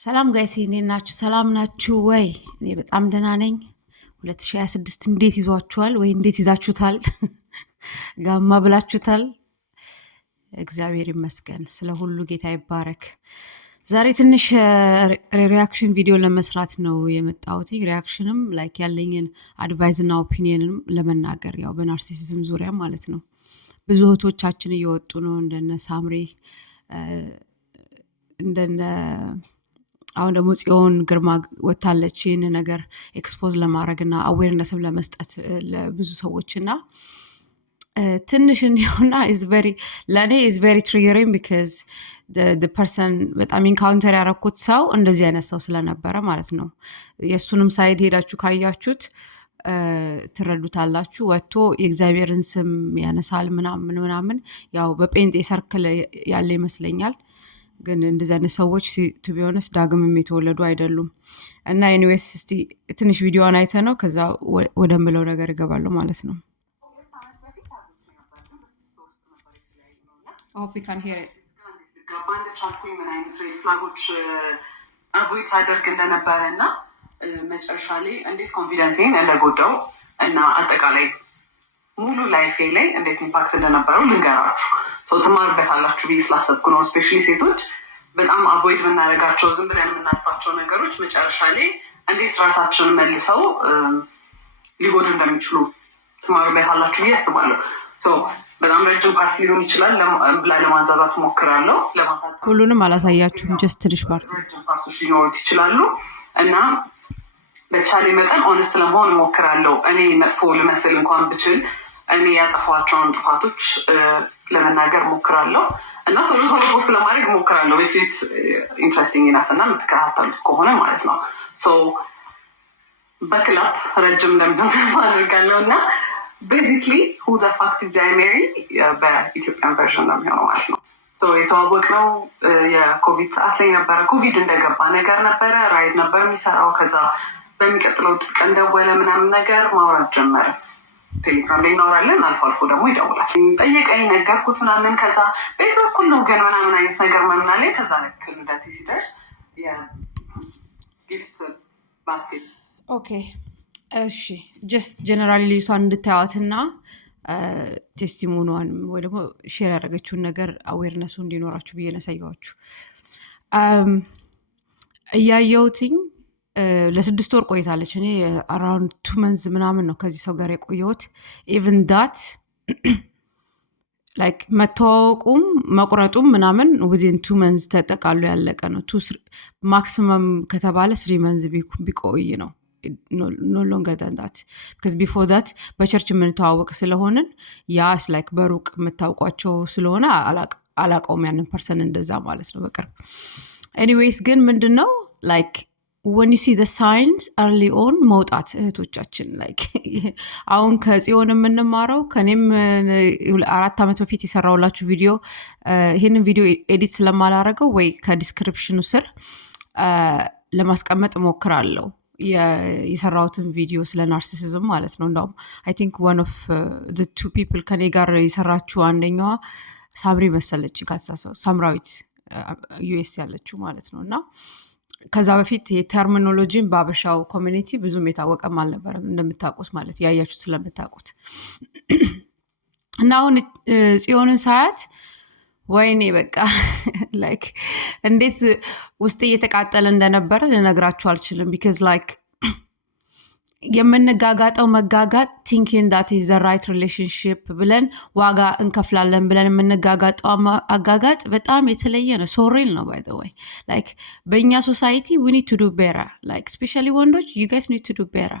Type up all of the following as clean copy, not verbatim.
ሰላም ጋይስ እንዴት ናችሁ? ሰላም ናችሁ ወይ? እኔ በጣም ደህና ነኝ። 2026 እንዴት ይዟችኋል? ወይ እንዴት ይዛችሁታል? ጋማ ብላችሁታል? እግዚአብሔር ይመስገን፣ ስለ ሁሉ ጌታ ይባረክ። ዛሬ ትንሽ ሪያክሽን ቪዲዮ ለመስራት ነው የመጣሁት። ሪያክሽንም ላይክ ያለኝን አድቫይዝ እና ኦፒኒየንም ለመናገር ያው በናርሲሲዝም ዙሪያ ማለት ነው። ብዙ እህቶቻችን እየወጡ ነው እንደነ ሳምሪ እንደነ አሁን ደግሞ ጽዮን ግርማ ወታለች ይህን ነገር ኤክስፖዝ ለማድረግ እና አዌርነስም ለመስጠት ለብዙ ሰዎች እና ትንሽ እንዲሆና ለእኔ ኢዝ ቨሪ ትሪገሪንግ ቢካዝ ፐርሰን በጣም ኢንካውንተር ያረኩት ሰው እንደዚህ አይነት ሰው ስለነበረ ማለት ነው። የእሱንም ሳይድ ሄዳችሁ ካያችሁት ትረዱታላችሁ። ወጥቶ የእግዚአብሔርን ስም ያነሳል ምናምን ያው በጴንጤ ሰርክል ያለ ይመስለኛል። ግን እንደዚህ አይነት ሰዎች ቱ ቢ ኦነስት ዳግምም የተወለዱ አይደሉም። እና ኤኒዌይስ እስቲ ትንሽ ቪዲዮዋን አይተ ነው ከዛ ወደምለው ነገር እገባለሁ ማለት ነው። እንደቻልኩኝ ምን አይነት ሬድ ፍላጎች አቮይድ ሳደርግ እንደነበረ እና መጨረሻ ላይ እንዴት ኮንፊደንሴን እንደጎዳው እና አጠቃላይ ሙሉ ላይፌ ላይ እንዴት ኢምፓክት እንደነበረው ልንገራችሁ። ትማሩበታላችሁ ብዬ ስላሰብኩ ነው። ስፔሻሊ ሴቶች በጣም አቮይድ የምናደርጋቸው ዝም ብለን የምናልፋቸው ነገሮች መጨረሻ ላይ እንዴት ራሳችንን መልሰው ሊጎዱ እንደሚችሉ ትማሩበታላችሁ ብዬ አስባለሁ። በጣም ረጅም ፓርቲ ሊሆን ይችላል ብላ ለማንዛዛት ሞክራለሁ። ሁሉንም አላሳያችሁም፣ ጀስት ትንሽ ረጅም ፓርቶች ሊኖሩት ይችላሉ እና በተቻለ መጠን ኦነስት ለመሆን ሞክራለሁ። እኔ መጥፎ ልመስል እንኳን ብችል እኔ ያጠፏቸውን ጥፋቶች ለመናገር ሞክራለሁ እና ቶሎ ፖስት ለማድረግ ሞክራለሁ። ፊት ኢንትረስቲንግ ናት እና የምትከታተሉት ከሆነ ማለት ነው። በክላፕ ረጅም እንደሚሆን ተስፋ አድርጋለሁ እና ቤዚክሊ ሁ ዘ ፋክ ዲድ አይ ሜሪ በኢትዮጵያን ቨርዥን ነው የሚሆነው ማለት ነው። የተዋወቅነው የኮቪድ ሰዓት ላይ ነበረ። ኮቪድ እንደገባ ነገር ነበረ። ራይድ ነበር የሚሰራው። ከዛ በሚቀጥለው ቀን ደወለ ምናምን ነገር ማውራት ጀመረ። ቴሌግራም ላይ እናወራለን። አልፎ አልፎ ደግሞ ይደውላል። ጠየቀኝ፣ ነገርኩት ምናምን። ከዛ ቤት በኩል ነው ግን ምናምን አይነት ነገር ምናምን ላይ ከዛ ልክ ልደቴ ሲደርስ የጊፍት ባስኬት ኦኬ እሺ ጀስት ጀነራሊ ልጅቷን እንድታዩትና ቴስቲሞኒዋን ወይ ደግሞ ሼር ያደረገችውን ነገር አዌርነሱ እንዲኖራችሁ ብዬ ነው ያሳየኋችሁ። እያየሁትኝ ለ6 ወር ቆይታለች። እኔ አራውንድ 2 መንዝ ምናምን ነው ከዚህ ሰው ጋር የቆየሁት። ኢቭን ዳት ላይክ መተዋወቁም መቁረጡም ምናምን ዊዚን 2 መንዝ ተጠቃሉ ያለቀ ነው። ማክሲመም ከተባለ 3 መንዝ ቢቆይ ነው። no longer than that because before that በቸርች የምንተዋወቅ ስለሆንን ያስ ላይክ በሩቅ የምታውቋቸው ስለሆነ አላቀውም ያንን ፐርሰን እንደዛ ማለት ነው በቅርብ። ኤኒዌይስ ግን ምንድነው ላይክ when you see the signs early on መውጣት እህቶቻችን ላይክ አሁን ከጽዮን የምንማረው ከኔም 4 ዓመት በፊት የሰራውላችሁ ቪዲዮ ይሄንን ቪዲዮ ኤዲት ስለማላረገው ወይ ከዲስክሪፕሽኑ ስር ለማስቀመጥ ሞክራለሁ የሰራውትን ቪዲዮ ስለ ናርሲሲዝም ማለት ነው። እንደውም አይ ቲንክ one of the 2 people ከኔ ጋር የሰራችው አንደኛዋ ሳምሪ መሰለች ካሳሰው ሳምራዊት ዩኤስ ያለችው ማለት ነው። እና ከዛ በፊት የተርሚኖሎጂን በአበሻው ኮሚኒቲ ብዙም የታወቀም አልነበረም እንደምታውቁት ማለት ያያችሁት ስለምታውቁት። እና አሁን ጽዮንን ሳያት ወይኔ በቃ ላይክ እንዴት ውስጥ እየተቃጠለ እንደነበረ ልነግራችሁ አልችልም። ቢካዝ ላይክ የምንጋጋጠው መጋጋጥ ቲንኪንግ ዳት ኢዝ ዘ ራይት ሪሌሽንሺፕ ብለን ዋጋ እንከፍላለን ብለን የምንጋጋጠው አጋጋጥ በጣም የተለየ ነው። ሶሪል ነው ባይ ዘ ወይ ላይክ በእኛ ሶሳይቲ ዊ ኒድ ቱ ዱ ቤራ ላይክ ስፔሻሊ ወንዶች ዩ ጋይስ ኒድ ቱ ዱ ቤራ።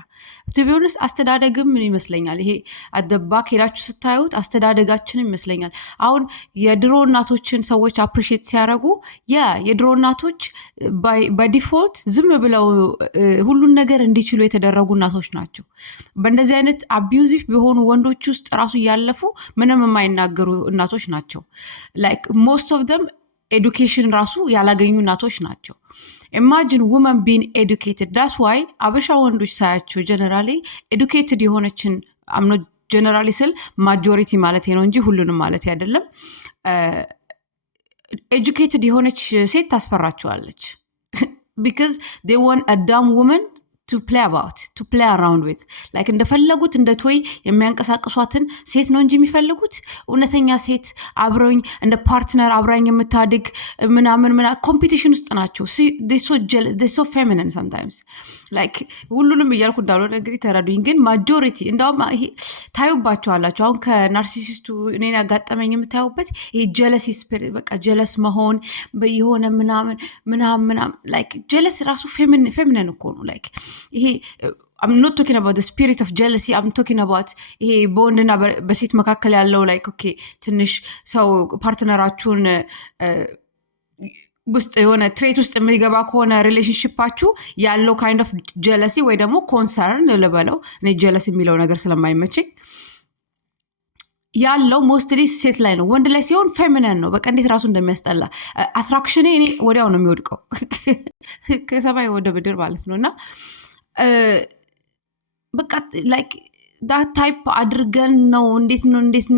ቱ ቢ ኦነስት አስተዳደግም ምን ይመስለኛል ይሄ አደባክ ሄዳችሁ ስታዩት አስተዳደጋችን ይመስለኛል። አሁን የድሮ እናቶችን ሰዎች አፕሪሺየት ሲያደርጉ የድሮ እናቶች በዲፎልት ዝም ብለው ሁሉን ነገር እንዲችሉ የተደረጉ እናቶች ናቸው። በእንደዚህ አይነት አቢዩዚቭ ቢሆኑ ወንዶች ውስጥ ራሱ እያለፉ ምንም የማይናገሩ እናቶች ናቸው። ላይክ ሞስት ኦፍ ደም ኤዱኬሽን ራሱ ያላገኙ እናቶች ናቸው። ኢማጂን ውመን ቢን ኤዱኬትድ ዳስ ዋይ አበሻ ወንዶች ሳያቸው ጀነራሊ ኤዱኬትድ የሆነችን አምኖ ጀነራሊ ስል ማጆሪቲ ማለት ነው እንጂ ሁሉንም ማለት አይደለም። ኤዱኬትድ የሆነች ሴት ታስፈራቸዋለች። because they want a dumb woman to play around with like እንደፈለጉት እንደ ቶይ የሚያንቀሳቅሷትን ሴት ነው እንጂ የሚፈልጉት እውነተኛ ሴት አብረኝ እንደ ፓርትነር አብራኝ የምታድግ ምናምን ኮምፒቲሽን ውስጥ ናቸው they so feminine sometimes like ሁሉንም እያልኩ እንዳልሆነ እንግዲህ ተረዱኝ ግን ማጆሪቲ እንደውም ታዩባቸዋላችሁ አሁን ከናርሲሲስቱ እኔን ያጋጠመኝ የምታዩበት ይሄ ጀለሲ ስፒሪት በቃ ጀለስ መሆን የሆነ ምናምን like ጀለስ ራሱ feminine እኮ ነው like I'm not talking about the spirit of jealousy I'm talking about ይሄ በወንድና በሴት መካከል ያለው like okay ትንሽ ሰው ፓርትነራችሁን ውስጥ የሆነ ትሬት ውስጥ የሚገባ ከሆነ ሪሌሽንሺፓችሁ ያለው kind of jealousy ወይ ደግሞ concern ልበለው እኔ jealous የሚለው ነገር ስለማይመቸኝ ያለው ሞስትሊ ሴት ላይ ነው ወንድ ላይ ሲሆን ፌሚኒን ነው በቃ እንዴት ራሱ እንደሚያስጠላ አትራክሽኔ እኔ ወዲያው ነው የሚወድቀው ከሰማይ ወደ ምድር ማለት ነውና በቃ ላይክ that type አድርገን ነው እንዴት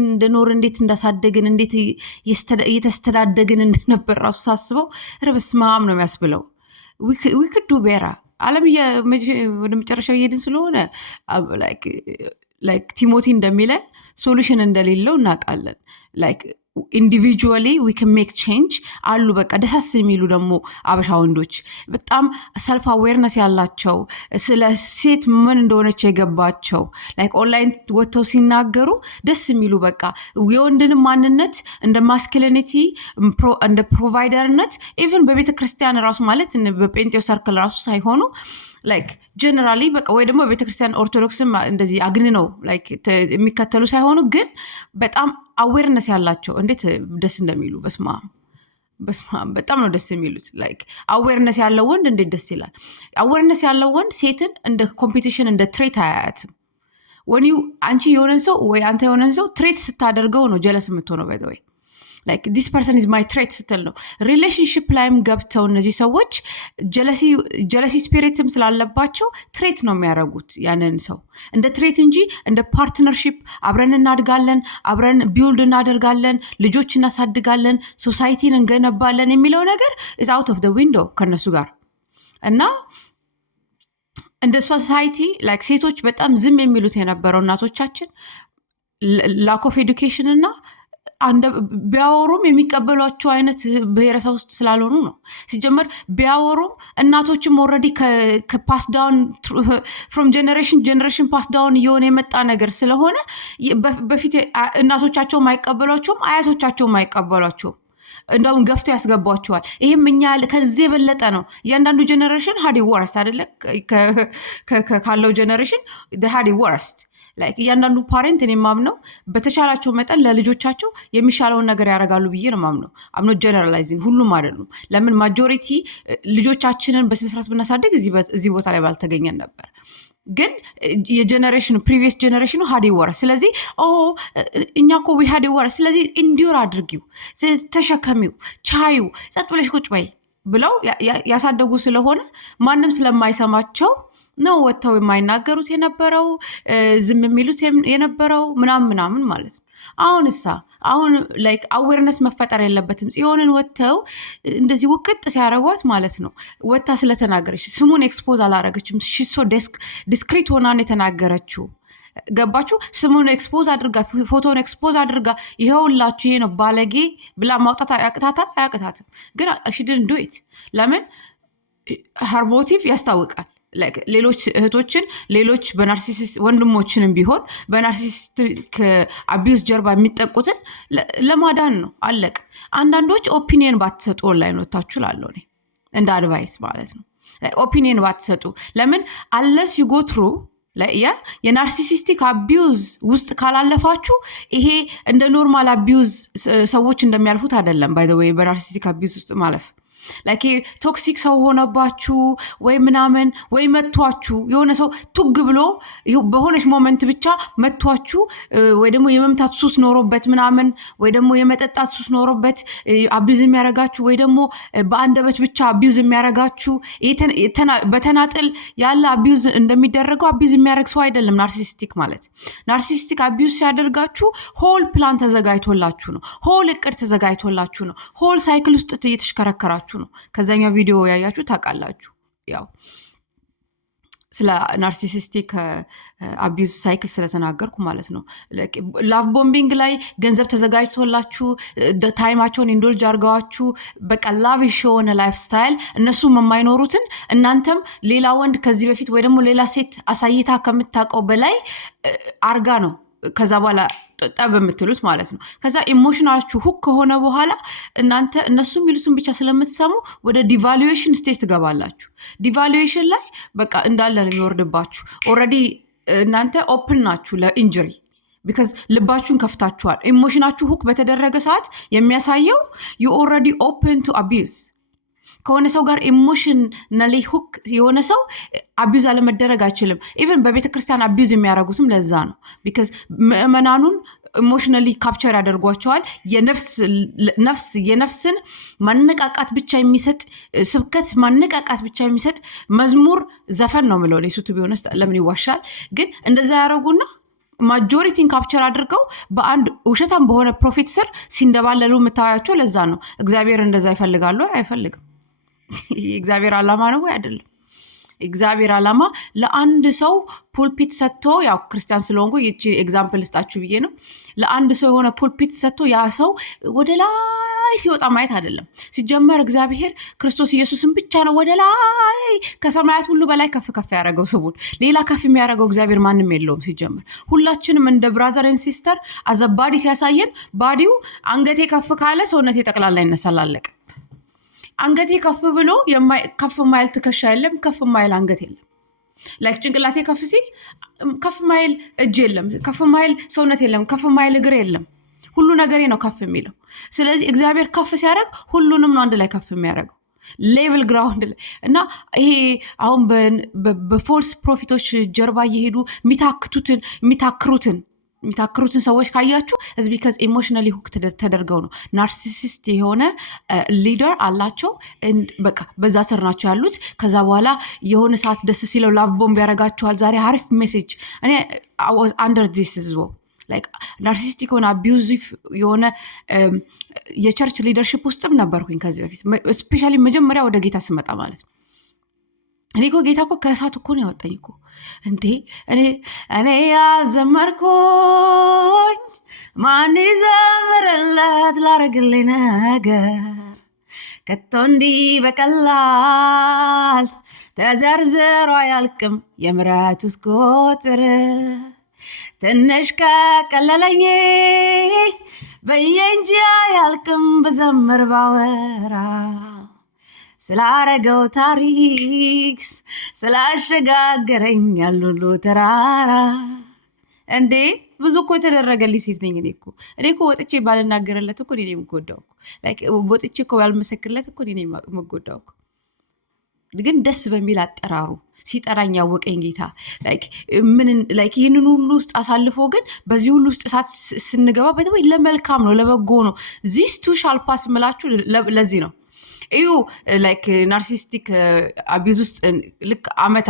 እንደኖር እንዴት እንዳሳደግን እንዴት እየተስተዳደግን እንደነበር ራሱ ሳስበው ረብስማም ነው የሚያስብለው we could do better ዓለም ወደ መጨረሻው እየሄድን ስለሆነ like ቲሞቲ እንደሚለን ሶሉሽን እንደሌለው እናውቃለን like individually we can make change አሉ በቃ ደሳስ የሚሉ ደግሞ አበሻ ወንዶች በጣም self awareness ያላቸው ስለ ሴት ምን እንደሆነች የገባቸው like ኦንላይን ወጥተው ሲናገሩ ደስ የሚሉ በቃ የወንድን ማንነት እንደ masculinity እንደ providerነት even በቤተ ክርስቲያን ራሱ ማለት በጴንጤው ሰርክል ራሱ ሳይሆኑ like generally በቃ ወይ ደግሞ ቤተክርስቲያን ኦርቶዶክስም እንደዚህ አግን ነው like የሚከተሉ ሳይሆኑ ግን በጣም awareness ያላቸው እንዴት ደስ እንደሚሉ በስማ በጣም ነው ደስ የሚሉት like awareness ያለው ወንድ እንዴት ደስ ይላል awareness ያለው ወንድ ሴትን እንደ ኮምፒቲሽን እንደ ትሬት አያያትም when you አንቺ የሆነን ሰው ወይ አንተ የሆነን ሰው ትሬት ስታደርገው ነው jealous የምትሆነው by the way like this person is my trait ስትል ነው ሪሌሽንሺፕ ላይም ገብተው እነዚህ ሰዎች jealousy ስፒሪትም ስላለባቸው ትሬት ነው የሚያደርጉት ያንን ሰው እንደ ትሬት እንጂ እንደ ፓርትነርሺፕ አብረን እናድጋለን አብረን ቢልድ እናደርጋለን ልጆች እናሳድጋለን ሶሳይቲን እንገነባለን የሚለው ነገር is out of the window ከነሱ ጋር እና እንደ ሶሳይቲ like ሴቶች በጣም ዝም የሚሉት የነበረው እናቶቻችን lack of education እና ቢያወሩም የሚቀበሏቸው አይነት ብሔረሰብ ውስጥ ስላልሆኑ ነው ሲጀመር ቢያወሩም እናቶችም ኦልሬዲ ከፓስ ዳውን from generation pass down እየሆነ የመጣ ነገር ስለሆነ በፊት እናቶቻቸው ማይቀበሏቸውም አያቶቻቸው ማይቀበሏቸውም እንደውም ገፍቶ ያስገቧቸዋል ይሄም እኛ ከዚህ የበለጠ ነው ያንዳንዱ ጀነሬሽን ሃዲ ወርስት አይደለ ካለው ጀነሬሽን the ሃዲ ወርስት like ያንዳንዱ ፓሬንት እኔ ማምነው በተቻላቸው መጠን ለልጆቻቸው የሚሻለውን ነገር ያደርጋሉ ብዬ ነው ማምነው I'm not generalizing ሁሉም አይደሉም ለምን ማጆሪቲ ልጆቻችንን በስነስርዓት ብናሳድግ እዚህ ቦታ ላይ ባልተገኘን ነበር ግን የጀነሬሽኑ ፕሪቪየስ ጀነሬሽኑ ሃዲ ወርስ ስለዚህ እኛኮ we ሃዲ ወርስ ስለዚህ ኢንዱር አድርጊው ተሸከሚው ቻዩ ጸጥ ብለሽ ቁጭ በይ ብለው ያሳደጉ ስለሆነ ማንም ስለማይሰማቸው ነው ወጥተው የማይናገሩት የነበረው ዝም የሚሉት የነበረው ምናምን ማለት ነው አሁን like awareness መፈጠር የለበትም ጽዮንን ወጥተው እንደዚህ ውቅጥ ሲያረጓት ማለት ነው ወጣ ስለተናገረች ስሙን ኤክስፖዝ አላረገችም she so discreet ሆና ነው የተናገረችው ገባችሁ ስሙን ኤክስፖዝ አድርጋ ፎቶን ኤክስፖዝ አድርጋ ይሄውላችሁ ይሄ ነው ባለጌ ብላ ማውጣት አያቅታትም ግን she didn't do it ለምን her motive ያስታውቃል like ሌሎች እህቶችን ሌሎች በናርሲሲስት ወንድሞችንም ቢሆን በናርሲሲስት አቢዩስ ጀርባ የሚጠቁትን ለማዳን ነው አለቅ አንዳንዶች ኦፒኒየን ባትሰጡ ኦንላይን ወጣችሁ ላለው ነው እንደ አድቫይስ ማለት ነው ኦፒኒየን ባትሰጡ ለምን unless you go through የናርሲሲስቲክ አቢዩዝ ውስጥ ካላለፋችሁ ይሄ እንደ ኖርማል አቢዩዝ ሰዎች እንደሚያልፉት አይደለም by the way በናርሲሲስቲክ አቢዩዝ ውስጥ ማለፍ like ቶክሲክ ሰው ሆነባችሁ ወይ ምናምን ወይ መቷችሁ የሆነ ሰው ቱግ ብሎ በሆነች ሞመንት ብቻ መቷችሁ ወይ ደግሞ የመምታት ሱስ ኖሮበት ምናምን ወይ ደግሞ የመጠጣት ሱስ ኖሮበት አቢዩዝ የሚያረጋችሁ ወይ ደግሞ በአንደበት ብቻ አቢዩዝ የሚያረጋችሁ በተናጥል ያለ አቢዩዝ እንደሚደረገው አቢዩዝ የሚያረግ ሰው አይደለም ናርሲሲስቲክ ማለት ናርሲሲስቲክ አቢዩዝ ሲያደርጋችሁ ሆል ፕላን ተዘጋጅቶላችሁ ነው ሆል እቅድ ተዘጋጅቶላችሁ ነው ሆል ሳይክል ውስጥ እየተሽከረከራችሁ ነው ከዛኛው ቪዲዮ ያያችሁ ታውቃላችሁ ያው ስለ ናርሲሲስቲክ አቢዩዝ ሳይክል ስለተናገርኩ ማለት ነው። ላቭ ቦምቢንግ ላይ ገንዘብ ተዘጋጅቶላችሁ ታይማቸውን ኢንዶልጅ አርገዋችሁ በቃ ላቪሽ የሆነ ላይፍ ስታይል እነሱም የማይኖሩትን እናንተም ሌላ ወንድ ከዚህ በፊት ወይ ደግሞ ሌላ ሴት አሳይታ ከምታውቀው በላይ አርጋ ነው ከዛ በኋላ ጠብ የምትሉት ማለት ነው። ከዛ ኢሞሽናላችሁ ሁክ ከሆነ በኋላ እናንተ እነሱ የሚሉትን ብቻ ስለምትሰሙ ወደ ዲቫሉዌሽን ስቴጅ ትገባላችሁ። ዲቫሉዌሽን ላይ በቃ እንዳለ ነው የሚወርድባችሁ። ኦልሬዲ እናንተ ኦፕን ናችሁ ለኢንጅሪ ቢካዝ ልባችሁን ከፍታችኋል። ኢሞሽናችሁ ሁክ በተደረገ ሰዓት የሚያሳየው ዩ ኦልሬዲ ኦፕን ቱ አቢዩዝ። ከሆነ ሰው ጋር ኢሞሽናሊ ሁክ የሆነ ሰው አቢዩዝ አለመደረግ አይችልም። ኢቨን በቤተ ክርስቲያን አቢዩዝ የሚያደርጉትም ለዛ ነው። ቢካዝ ምእመናኑን ኢሞሽናሊ ካፕቸር ያደርጓቸዋል። የነፍስን ማነቃቃት ብቻ የሚሰጥ ስብከት፣ ማነቃቃት ብቻ የሚሰጥ መዝሙር፣ ዘፈን ነው ምለው ሱቱ ቢሆነ ለምን ይዋሻል? ግን እንደዛ ያደረጉና ማጆሪቲን ካፕቸር አድርገው በአንድ ውሸታም በሆነ ፕሮፌት ስር ሲንደባለሉ የምታያቸው ለዛ ነው። እግዚአብሔር እንደዛ ይፈልጋሉ? አይፈልግም። የእግዚአብሔር ዓላማ ነው ወይ? አይደለም። እግዚአብሔር ዓላማ ለአንድ ሰው ፑልፒት ሰጥቶ፣ ያው ክርስቲያን ስለሆንኩ ይቺ ኤግዛምፕል ስጣችሁ ብዬ ነው። ለአንድ ሰው የሆነ ፑልፒት ሰጥቶ ያ ሰው ወደ ላይ ሲወጣ ማየት አይደለም። ሲጀመር እግዚአብሔር ክርስቶስ ኢየሱስን ብቻ ነው ወደ ላይ ከሰማያት ሁሉ በላይ ከፍ ከፍ ያደረገው ስሙን። ሌላ ከፍ የሚያደርገው እግዚአብሔር ማንም የለውም። ሲጀመር ሁላችንም እንደ ብራዘር ኤንድ ሲስተር አዘባዲ ሲያሳየን ባዲው አንገቴ ከፍ ካለ ሰውነቴ ጠቅላላ ይነሳል። አለቀ። አንገቴ ከፍ ብሎ ከፍ ማይል ትከሻ የለም፣ ከፍ ማይል አንገት የለም። ላይክ ጭንቅላቴ ከፍ ሲል ከፍ ማይል እጅ የለም፣ ከፍ ማይል ሰውነት የለም፣ ከፍ ማይል እግር የለም። ሁሉ ነገሬ ነው ከፍ የሚለው። ስለዚህ እግዚአብሔር ከፍ ሲያደርግ ሁሉንም ነው አንድ ላይ ከፍ የሚያደርገው ሌቭል ግራውንድ ላይ እና ይሄ አሁን በፎልስ ፕሮፊቶች ጀርባ እየሄዱ የሚታክሩትን ሰዎች ካያችሁ እዚ ቢካዝ ኢሞሽናሊ ሁክ ተደርገው ነው። ናርሲሲስት የሆነ ሊደር አላቸው። በቃ በዛ ስር ናቸው ያሉት። ከዛ በኋላ የሆነ ሰዓት ደስ ሲለው ላቭ ቦምብ ያደርጋቸዋል። ዛሬ አሪፍ ሜሴጅ እኔ አንደር ዚስ ዝቦ ናርሲስቲክ የሆነ አቢዩዚቭ የሆነ የቸርች ሊደርሽፕ ውስጥም ነበርኩኝ ከዚህ በፊት ስፔሻሊ መጀመሪያ ወደ ጌታ ስመጣ ማለት ነው። እኔ እኮ ጌታ እኮ ከእሳት እኮ ነው ያወጣኝ እኮ እንዴ። እኔ ያዘመርኩኝ ማን ይዘምርለት ላረግልኝ ነገር ከቶ እንዲህ በቀላል ተዘርዝሮ አያልቅም የምሕረቱስ ቁጥር። ትንሽ ከቀለለኝ በየእንጂ አያልቅም ብዘምር ባወራ ስላረገው ታሪክ ስላሸጋገረኝ ያሉሉ ተራራ። እንዴ ብዙ እኮ የተደረገልኝ ሴት ነኝ። እኔ እኮ ወጥቼ ባልናገርለት እኮ እኔ የምጎዳው እኮ ወጥቼ እኮ ባልመሰክርለት እኮ እኔ የምጎዳው እኮ። ግን ደስ በሚል አጠራሩ ሲጠራኝ ያወቀኝ ጌታ ይህንን ሁሉ ውስጥ አሳልፎ ግን በዚህ ሁሉ ውስጥ እሳት ስንገባ በተለይ ለመልካም ነው፣ ለበጎ ነው። ዚስ ቱ ሻል ፓስ ምላችሁ ለዚህ ነው። እዩ ላይክ ናርሲስቲክ አቢዩዝ ውስጥ ልክ አመት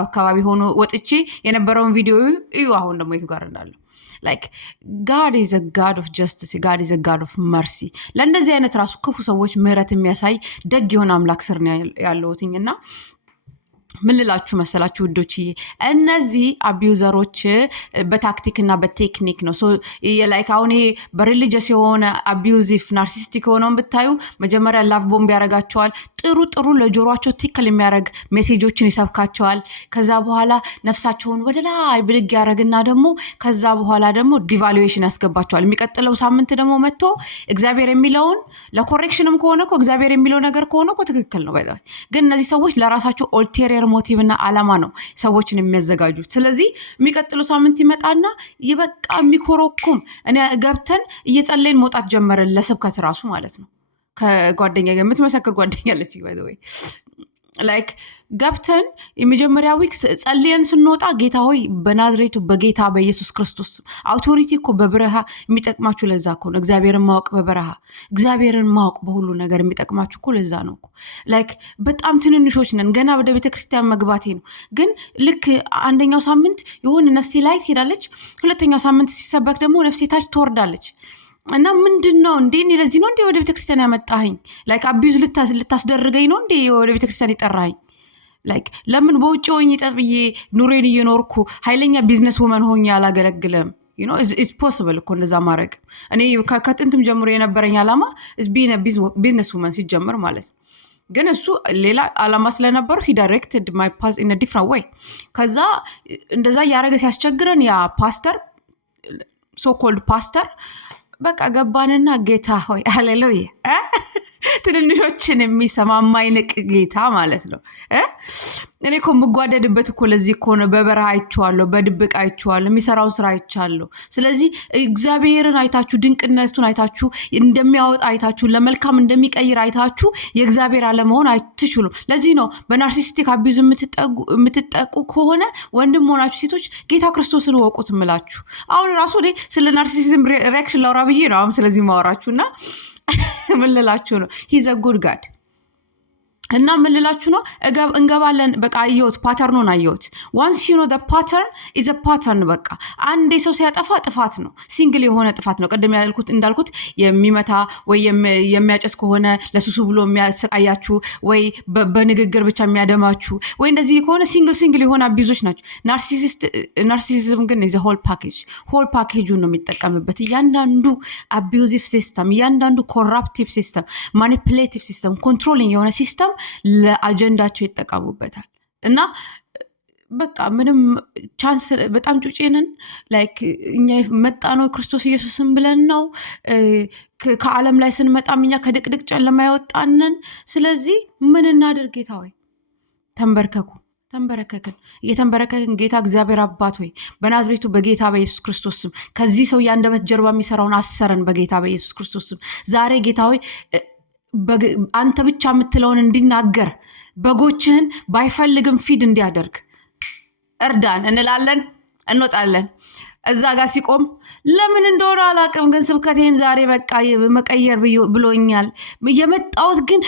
አካባቢ ሆኖ ወጥቼ የነበረውን ቪዲዮ እዩ። አሁን ደግሞ የቱ ጋር እንዳለው ላይክ ጋድ ኢዝ አ ጋድ ኦፍ ጀስቲስ፣ ጋድ ኢዝ አ ጋድ ኦፍ መርሲ። ለእንደዚህ አይነት ራሱ ክፉ ሰዎች ምህረት የሚያሳይ ደግ የሆነ አምላክ ስር ያለሁትኝ እና ምን ልላችሁ መሰላችሁ ውዶችዬ፣ እነዚህ አቢዩዘሮች በታክቲክ እና በቴክኒክ ነው። ላይክ አሁን ይሄ በሪሊጂየስ የሆነ አቢዩዚቭ ናርሲስቲክ የሆነውን ብታዩ መጀመሪያ ላቭ ቦምብ ያደርጋቸዋል። ጥሩ ለጆሯቸው ቲክል የሚያደርግ ሜሴጆችን ይሰብካቸዋል። ከዛ በኋላ ነፍሳቸውን ወደ ላይ ብድግ ያደርግና ደግሞ ከዛ በኋላ ደግሞ ዲቫሉዌሽን ያስገባቸዋል። የሚቀጥለው ሳምንት ደግሞ መጥቶ እግዚአብሔር የሚለውን ለኮሬክሽንም ከሆነ እኮ እግዚአብሔር የሚለው ነገር ከሆነ እኮ ትክክል ነው። ግን እነዚህ ሰዎች ለራሳቸው ኦልቴሪየር ሞቲቭ እና ዓላማ ነው ሰዎችን የሚያዘጋጁት። ስለዚህ የሚቀጥለው ሳምንት ይመጣና ይበቃ የሚኮረኩም እኔ ገብተን እየጸለይን መውጣት ጀመረን ለስብከት ራሱ ማለት ነው። ከጓደኛ ጋር የምትመሰክር ጓደኛ አለች ወይ ላይክ ገብተን የመጀመሪያ ዊክ ጸልየን ስንወጣ ጌታ ሆይ በናዝሬቱ በጌታ በኢየሱስ ክርስቶስ አውቶሪቲ እኮ በበረሃ የሚጠቅማችሁ ለዛ እኮ ነው። እግዚአብሔርን ማወቅ በበረሃ እግዚአብሔርን ማወቅ በሁሉ ነገር የሚጠቅማችሁ እኮ ለዛ ነው እኮ። ላይክ በጣም ትንንሾች ነን፣ ገና ወደ ቤተክርስቲያን መግባቴ ነው። ግን ልክ አንደኛው ሳምንት የሆነ ነፍሴ ላይ ትሄዳለች፣ ሁለተኛው ሳምንት ሲሰበክ ደግሞ ነፍሴ ታች ትወርዳለች። እና ምንድን ነው እንዴ? ለዚህ ነው እንዴ ወደ ቤተክርስቲያን ያመጣኸኝ? ላይክ አቢዩዝ ልታስደርገኝ ነው እንዴ ወደ ቤተክርስቲያን የጠራኸኝ? ላይክ ለምን በውጭ ሆኜ ጠብዬ ኑሬን እየኖርኩ ኃይለኛ ቢዝነስ ውመን ሆኜ አላገለግልም? ኢትስ ፖስብል እኮ እንደዛ ማድረግ። እኔ ከጥንትም ጀምሮ የነበረኝ ዓላማ ቢዝነስ ውመን ሲጀምር ማለት ነው። ግን እሱ ሌላ ዓላማ ስለነበሩ ሂ ዳይሬክትድ ማይ ፓስ ኢን ዲፍረንት ወይ። ከዛ እንደዛ እያደረገ ሲያስቸግረን ያ ፓስተር ሶኮልድ ፓስተር በቃ ገባንና ጌታ ሆይ ሃሌሉያ ትንንሾችን የሚሰማ የማይንቅ ጌታ ማለት ነው። እኔ እኮ የምጓደድበት እኮ ለዚህ እኮ ነው። በበረሃ አይቼዋለሁ፣ በድብቅ አይቼዋለሁ፣ የሚሰራውን ስራ አይቻለሁ። ስለዚህ እግዚአብሔርን አይታችሁ ድንቅነቱን አይታችሁ እንደሚያወጣ አይታችሁ ለመልካም እንደሚቀይር አይታችሁ የእግዚአብሔር አለመሆን አትችሉም። ለዚህ ነው በናርሲስቲክ አቢዩዝ የምትጠቁ ከሆነ ወንድም ሆናችሁ ሴቶች ጌታ ክርስቶስን ወቁት እምላችሁ። አሁን ራሱ እኔ ስለ ናርሲሲዝም ሪያክሽን ላውራ ብዬ ነው አሁን ስለዚህ ማወራችሁና ምን ልላችሁ ነው? ሂዝ አ ጉድ ጋድ እና ምን ልላችሁ ነው? እንገባለን። በቃ አየሁት፣ ፓተርኑን አየሁት። ዋንስ ዩ ኖ ዘ ፓተርን ኢዝ አ ፓተርን። በቃ አንዴ ሰው ሲያጠፋ ጥፋት ነው፣ ሲንግል የሆነ ጥፋት ነው። ቀደም እንዳልኩት የሚመታ ወይ የሚያጨስ ከሆነ ለሱሱ ብሎ የሚያሰቃያችሁ ወይ በንግግር ብቻ የሚያደማችሁ ወይ እንደዚህ ከሆነ ሲንግል የሆነ አቢዞች ናቸው። ናርሲሲዝም ግን ኢዝ ሆል ፓኬጁን ነው የሚጠቀምበት። እያንዳንዱ አቢዩዚቭ ሲስተም፣ እያንዳንዱ ኮራፕቲቭ ሲስተም፣ ማኒፕሌቲቭ ሲስተም፣ ኮንትሮሊንግ የሆነ ሲስተም ለአጀንዳቸው ይጠቀሙበታል። እና በቃ ምንም ቻንስ በጣም ጩጬንን ላይክ እኛ መጣ ነው ክርስቶስ ኢየሱስን ብለን ነው ከዓለም ላይ ስንመጣም እኛ ከድቅድቅ ጨለማ ያወጣንን። ስለዚህ ምን እናድርግ? ጌታ ሆይ ተንበረከክን። እየተንበረከክን ጌታ እግዚአብሔር አባት ሆይ በናዝሬቱ በጌታ በኢየሱስ ክርስቶስ ስም ከዚህ ሰው የአንደበት ጀርባ የሚሰራውን አሰረን በጌታ በኢየሱስ ክርስቶስ ስም። ዛሬ ጌታ ሆይ አንተ ብቻ የምትለውን እንዲናገር በጎችህን ባይፈልግም ፊድ እንዲያደርግ እርዳን እንላለን። እንወጣለን። እዛ ጋር ሲቆም ለምን እንደሆነ አላውቅም፣ ግን ስብከቴን ዛሬ በቃ መቀየር ብሎኛል። የመጣሁት ግን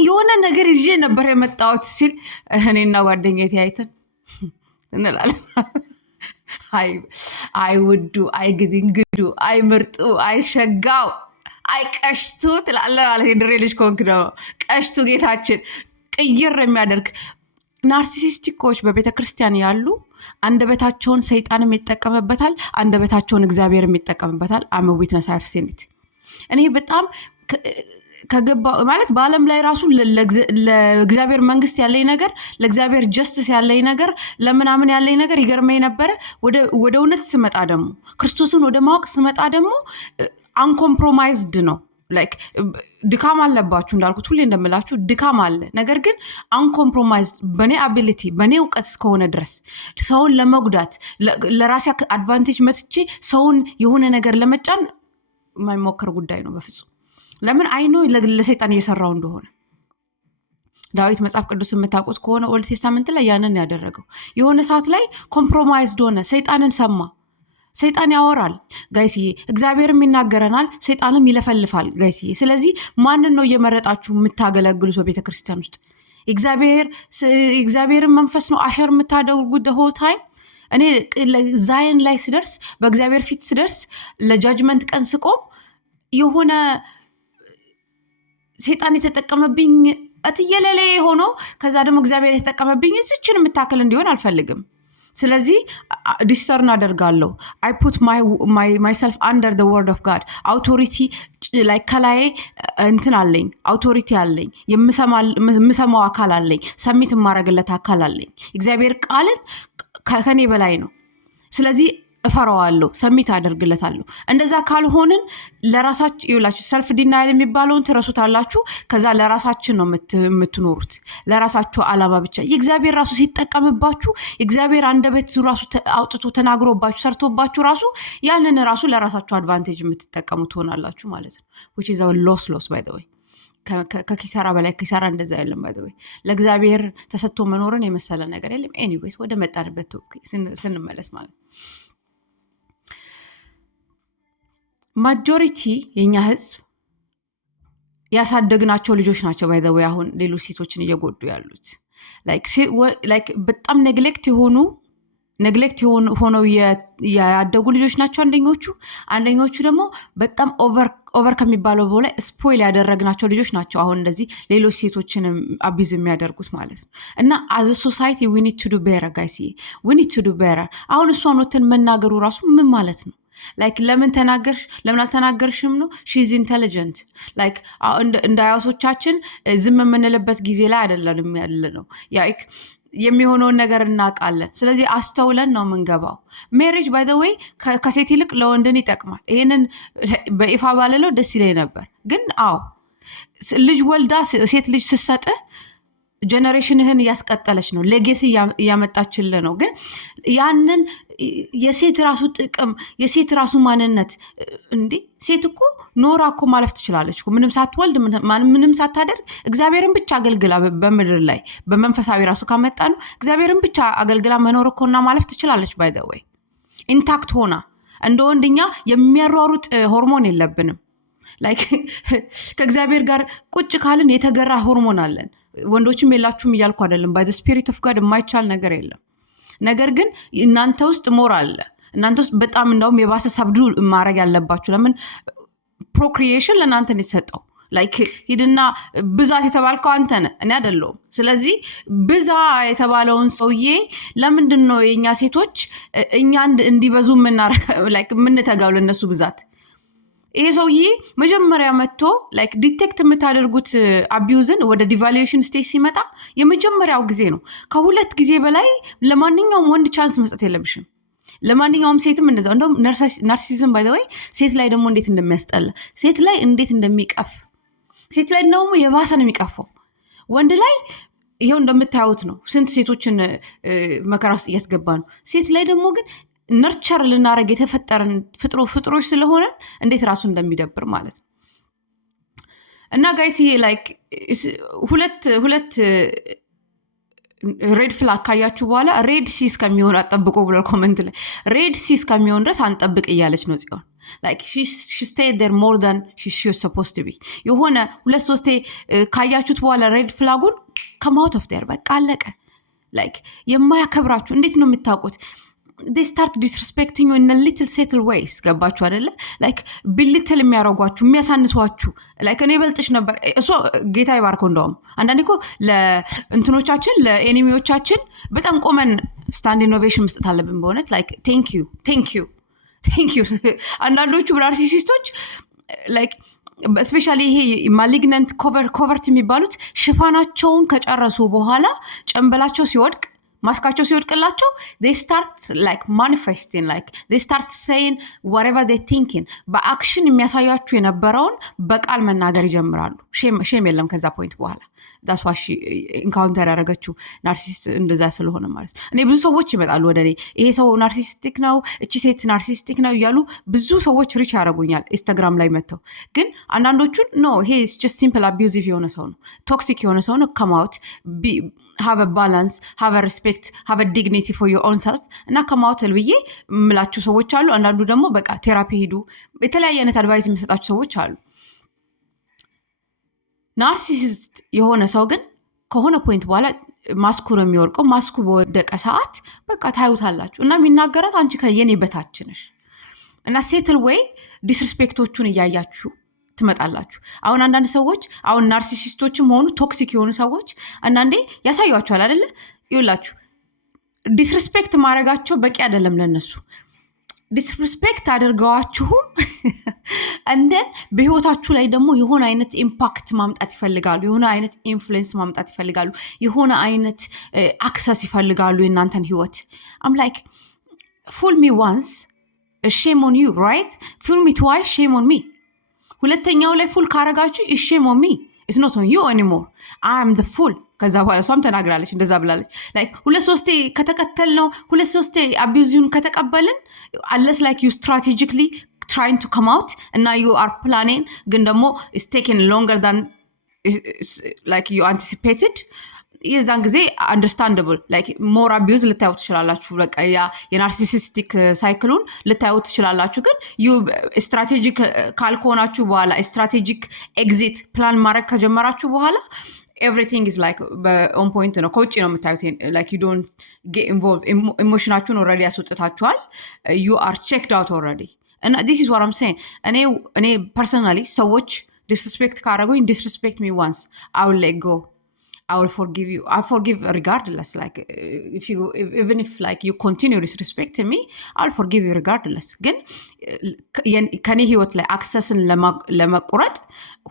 የሆነ ነገር ይዤ ነበር የመጣሁት ሲል እኔና ጓደኛዬ ተያይተን እንላለን። አይ ውዱ፣ አይ ግድንግዱ፣ አይ ምርጡ፣ አይ ሸጋው፣ አይ ቀሽቱ ትላለህ ማለት የድሬ ልጅ ኮንክ ነው። ቀሽቱ ጌታችን ቅይር የሚያደርግ ናርሲሲስቲኮች በቤተ ክርስቲያን ያሉ አንደበታቸውን ሰይጣንም ይጠቀምበታል፣ አንደበታቸውን እግዚአብሔርም ይጠቀምበታል። አም ዊትነስ አይፍ ሲኒት። እኔ በጣም ከገባ ማለት በዓለም ላይ ራሱ ለእግዚአብሔር መንግስት ያለኝ ነገር፣ ለእግዚአብሔር ጀስትስ ያለኝ ነገር፣ ለምናምን ያለኝ ነገር ይገርመኝ ነበረ። ወደ እውነት ስመጣ ደግሞ ክርስቶስን ወደ ማወቅ ስመጣ ደግሞ አንኮምፕሮማይዝድ ነው። ላይክ ድካም አለባችሁ እንዳልኩት ሁሌ እንደምላችሁ ድካም አለ። ነገር ግን አንኮምፕሮማይዝድ በእኔ አቢሊቲ በእኔ እውቀት እስከሆነ ድረስ ሰውን ለመጉዳት ለራሴ አድቫንቴጅ መትቼ ሰውን የሆነ ነገር ለመጫን የማይሞከር ጉዳይ ነው በፍጹም። ለምን አይኖ ለሰይጣን እየሰራው እንደሆነ። ዳዊት መጽሐፍ ቅዱስ የምታውቁት ከሆነ ኦልድ ቴስታመንት ላይ ያንን ያደረገው የሆነ ሰዓት ላይ ኮምፕሮማይዝድ ሆነ። ሰይጣንን ሰማ። ሰይጣን ያወራል ጋይስዬ፣ እግዚአብሔርም ይናገረናል፣ ሰይጣንም ይለፈልፋል ጋይስዬ። ስለዚህ ማንን ነው እየመረጣችሁ የምታገለግሉት በቤተ ክርስቲያን ውስጥ? እግዚአብሔርን መንፈስ ነው አሸር የምታደርጉት ሆል ታይም። እኔ ዛይን ላይ ስደርስ፣ በእግዚአብሔር ፊት ስደርስ፣ ለጃጅመንት ቀን ስቆም የሆነ ሰይጣን የተጠቀመብኝ እትየለሌ ሆኖ ከዛ ደግሞ እግዚአብሔር የተጠቀመብኝ እዚችን የምታክል እንዲሆን አልፈልግም። ስለዚህ ዲስተርን አደርጋለሁ። አይ ፑት ማይሰልፍ አንደር ደ ወርድ ኦፍ ጋድ አውቶሪቲ ላይ ከላይ እንትን አለኝ፣ አውቶሪቲ አለኝ፣ የምሰማው አካል አለኝ፣ ሰሚት የማረግለት አካል አለኝ። እግዚአብሔር ቃልን ከኔ በላይ ነው። ስለዚህ እፈራዋለሁ፣ ሰሚት አደርግለታለሁ። እንደዛ ካልሆንን ለራሳችሁ ይውላችሁ ሰልፍ ዲናይል የሚባለውን ትረሱታላችሁ። ከዛ ለራሳችን ነው የምትኖሩት፣ ለራሳችሁ ዓላማ ብቻ። የእግዚአብሔር ራሱ ሲጠቀምባችሁ፣ የእግዚአብሔር አንደበት ራሱ አውጥቶ ተናግሮባችሁ ሰርቶባችሁ ራሱ ያንን ራሱ ለራሳችሁ አድቫንቴጅ የምትጠቀሙ ትሆናላችሁ ማለት ነው። which is a loss by the way። ከኪሳራ በላይ ኪሳራ እንደዛ የለም by the way። ለእግዚአብሔር ተሰጥቶ መኖርን የመሰለ ነገር የለም። ኤኒዌይስ ወደ መጣንበት ስንመለስ ማለት ነው ማጆሪቲ የኛ ህዝብ ያሳደግናቸው ልጆች ናቸው ባይ ዘ ወይ አሁን ሌሎች ሴቶችን እየጎዱ ያሉት ላይክ በጣም ኔግሌክት የሆኑ ነግሌክት ሆነው ያደጉ ልጆች ናቸው አንደኞቹ ደግሞ በጣም ኦቨር ከሚባለው በላይ ስፖይል ያደረግናቸው ልጆች ናቸው። አሁን እንደዚህ ሌሎች ሴቶችን አቢዝ የሚያደርጉት ማለት ነው። እና አዘ ሶሳይቲ ዊ ኒድ ቱ ዱ ቤተር ጋይስ፣ ዊ ኒድ ቱ ዱ ቤተር። አሁን እሷን ወተን መናገሩ ራሱ ምን ማለት ነው? ላይክ ለምን ተናገርሽ ለምን አልተናገርሽም ነው። ሺዝ ኢንቴሊጀንት ላይክ እንደ አያቶቻችን ዝም የምንልበት ጊዜ ላይ አይደለም ያለ ነው። ላይክ የሚሆነውን ነገር እናውቃለን። ስለዚህ አስተውለን ነው የምንገባው። ሜሬጅ ባይ ዘ ዌይ ከሴት ይልቅ ለወንድን ይጠቅማል። ይህንን በይፋ ባልለው ደስ ይለኝ ነበር፣ ግን ልጅ ወልዳ ሴት ልጅ ስትሰጥህ ጀነሬሽንህን እያስቀጠለች ነው፣ ሌጌሲ እያመጣችልህ ነው። ግን ያንን የሴት ራሱ ጥቅም የሴት ራሱ ማንነት እንዲህ ሴት እኮ ኖራ እኮ ማለፍ ትችላለች። ምንም ሳትወልድ ምንም ሳታደርግ እግዚአብሔርን ብቻ አገልግላ በምድር ላይ በመንፈሳዊ ራሱ ካመጣ ነው እግዚአብሔርን ብቻ አገልግላ መኖር እኮና ማለፍ ትችላለች። ባይ ዘ ዌይ ኢንታክት ሆና እንደ ወንድኛ የሚያሯሩጥ ሆርሞን የለብንም። ላይክ ከእግዚአብሔር ጋር ቁጭ ካልን የተገራ ሆርሞን አለን። ወንዶችም የላችሁም እያልኩ አይደለም። ባይ ዘ ስፒሪት ኦፍ ጋድ የማይቻል ነገር የለም። ነገር ግን እናንተ ውስጥ ሞር አለ። እናንተ ውስጥ በጣም እንደውም የባሰ ሰብዱ ማድረግ ያለባችሁ። ለምን ፕሮክሪኤሽን ለእናንተ ነው የተሰጠው። ላይክ ሂድና ብዛት የተባልከው አንተ ነህ፣ እኔ አይደለሁም። ስለዚህ ብዛ የተባለውን ሰውዬ ለምንድን ነው የእኛ ሴቶች እኛ እንዲበዙ የምንተጋው ለእነሱ ብዛት? ይሄ ሰውዬ መጀመሪያ መጥቶ ላይክ ዲቴክት የምታደርጉት አቢዩዝን ወደ ዲቫሉዌሽን ስቴጅ ሲመጣ የመጀመሪያው ጊዜ ነው። ከሁለት ጊዜ በላይ ለማንኛውም ወንድ ቻንስ መስጠት የለብሽም። ለማንኛውም ሴትም እንደዛው። እንደውም ናርሲሲዝም ባይ ዘ ወይ ሴት ላይ ደግሞ እንዴት እንደሚያስጠላ፣ ሴት ላይ እንዴት እንደሚቀፍ፣ ሴት ላይ ደግሞ የባሰ ነው የሚቀፈው። ወንድ ላይ ይሄው እንደምታዩት ነው፣ ስንት ሴቶችን መከራ ውስጥ እያስገባ ነው። ሴት ላይ ደግሞ ግን ነርቸር ልናረግ የተፈጠረን ፍጥሮች ስለሆነ እንዴት ራሱ እንደሚደብር ማለት ነው። እና ጋይስ ይሄ ላይክ ሁለት ሬድ ፍላግ ካያችሁ በኋላ ሬድ ሲ እስከሚሆን አጠብቆ ብሏል ኮመንት ላይ። ሬድ ሲ እስከሚሆን ድረስ አንጠብቅ እያለች ነው ጽዮን። ላይክ ሺ ስቴይድ ዴር ሞር ዳን ሺ ዋዝ ሰፖዝድ ቱ ቢ። የሆነ 2-3 ካያችሁት በኋላ ሬድ ፍላጉን ከማውት ኦፍ ዴር በቃ አለቀ። ላይክ የማያከብራችሁ እንዴት ነው የምታውቁት? they start disrespecting you in a little subtle ways። ገባችሁ አይደለ? ላይክ ቢልትል የሚያረጓችሁ የሚያሳንሷችሁ። ላይክ እኔ በልጥሽ ነበር እሱ ጌታ ይባርከው። እንደውም አንዳንዴ እኮ ለእንትኖቻችን ለኤኒሚዎቻችን በጣም ቆመን ስታንድ ኢኖቬሽን መስጠት አለብን በእውነት። ላይክ ቴንክ ዩ አንዳንዶቹ ናርሲሲስቶች ላይክ ስፔሻሊ ይሄ ማሊግነንት ኮቨርት የሚባሉት ሽፋናቸውን ከጨረሱ በኋላ ጨንበላቸው ሲወድቅ ማስካቸው ሲወድቅላቸው they start like manifesting, like they start saying whatever they thinking። በአክሽን የሚያሳያችሁ የነበረውን በቃል መናገር ይጀምራሉ። ሼም የለም ከዛ ፖይንት በኋላ። that's why she encounter ያደረገችው ናርሲስት እንደዛ ስለሆነ ማለት ነው። እኔ ብዙ ሰዎች ይመጣሉ ወደ እኔ ይሄ ሰው ናርሲስቲክ ነው፣ እቺ ሴት ናርሲስቲክ ነው እያሉ ብዙ ሰዎች ሪች ያደረጉኛል ኢንስታግራም ላይ መጥተው። ግን አንዳንዶቹን ኖ ይሄ just simple abusive የሆነ ሰው ነው፣ ቶክሲክ የሆነ ሰው ነው። come out, have a balance, have a respect, have a dignity for your own self እና ከማውተል ብዬ ምላችሁ ሰዎች አሉ። አንዳንዱ ደግሞ በቃ ቴራፒ ሄዱ፣ የተለያየ አይነት አድቫይስ የሚሰጣችሁ ሰዎች አሉ። ናርሲሲስት የሆነ ሰው ግን ከሆነ ፖይንት በኋላ ማስኩ ነው የሚወርቀው። ማስኩ በወደቀ ሰዓት በቃ ታዩታላችሁ እና የሚናገራት አንቺ ከየኔ በታች ነሽ እና ሴትል ወይ ዲስሪስፔክቶቹን እያያችሁ ትመጣላችሁ። አሁን አንዳንድ ሰዎች አሁን ናርሲሲስቶችም ሆኑ ቶክሲክ የሆኑ ሰዎች አንዳንዴ ያሳዩአችኋል አይደለ? ይውላችሁ ዲስሪስፔክት ማድረጋቸው በቂ አይደለም ለነሱ። ዲስሪስፔክት አድርገዋችሁም እንደን በህይወታችሁ ላይ ደግሞ የሆነ አይነት ኢምፓክት ማምጣት ይፈልጋሉ፣ የሆነ አይነት ኢንፍሉዌንስ ማምጣት ይፈልጋሉ፣ የሆነ አይነት አክሰስ ይፈልጋሉ የእናንተን ህይወት። አም ላይክ ፉል ሚ ዋንስ ሼም ኦን ዩ ራይት፣ ፉል ሚ ትዋይስ ሼም ኦን ሚ። ሁለተኛው ላይ ፉል ካረጋችሁ ሼም ኦን ሚ ኢትስ ኖት ኦን ዩ ኤኒሞር አይ አም ዘ ፉል። ከዛ በኋላ እሷም ተናግራለች እንደዛ ብላለች። ላይክ 2-3 ከተከተል ነው 2-3 አቢዩዝን ከተቀበልን unless like you strategically trying to come out and now you are planning ግን ደግሞ it's taking longer than like you anticipated የዛን ጊዜ understandable like more abuse ልታዩ ትችላላችሁ። በቃ የናርሲሲስቲክ ሳይክሉን ልታዩ ትችላላችሁ። ግን you strategic ካልሆናችሁ በኋላ strategic exit ፕላን ማድረግ ከጀመራችሁ በኋላ ኤቭሪቲንግ ኢዝ ላይክ ኦን ፖይንት ነው። ከውጭ ነው የምታዩት። ላይክ ዩ ዶንት ጌት ኢንቮልቭ። ኢሞሽናችሁን ኦልሬዲ ያስወጥታችኋል። ዩ አር ቼክድ አውት ኦልሬዲ። እና ዲስ ኢዝ ዋት አም ሴይንግ። እኔ ፐርሰናሊ ሰዎች ዲስሪስፔክት ካደረጉኝ ዲስሪስፔክት ሚ ዋንስ አይ ዊል ሌት ጎ. I will forgive you. I forgive regardless. Like even if like you continue disrespecting me, I'll forgive you regardless. ግን ከኔ ህይወት ላይ አክሰስን ለመቁረጥ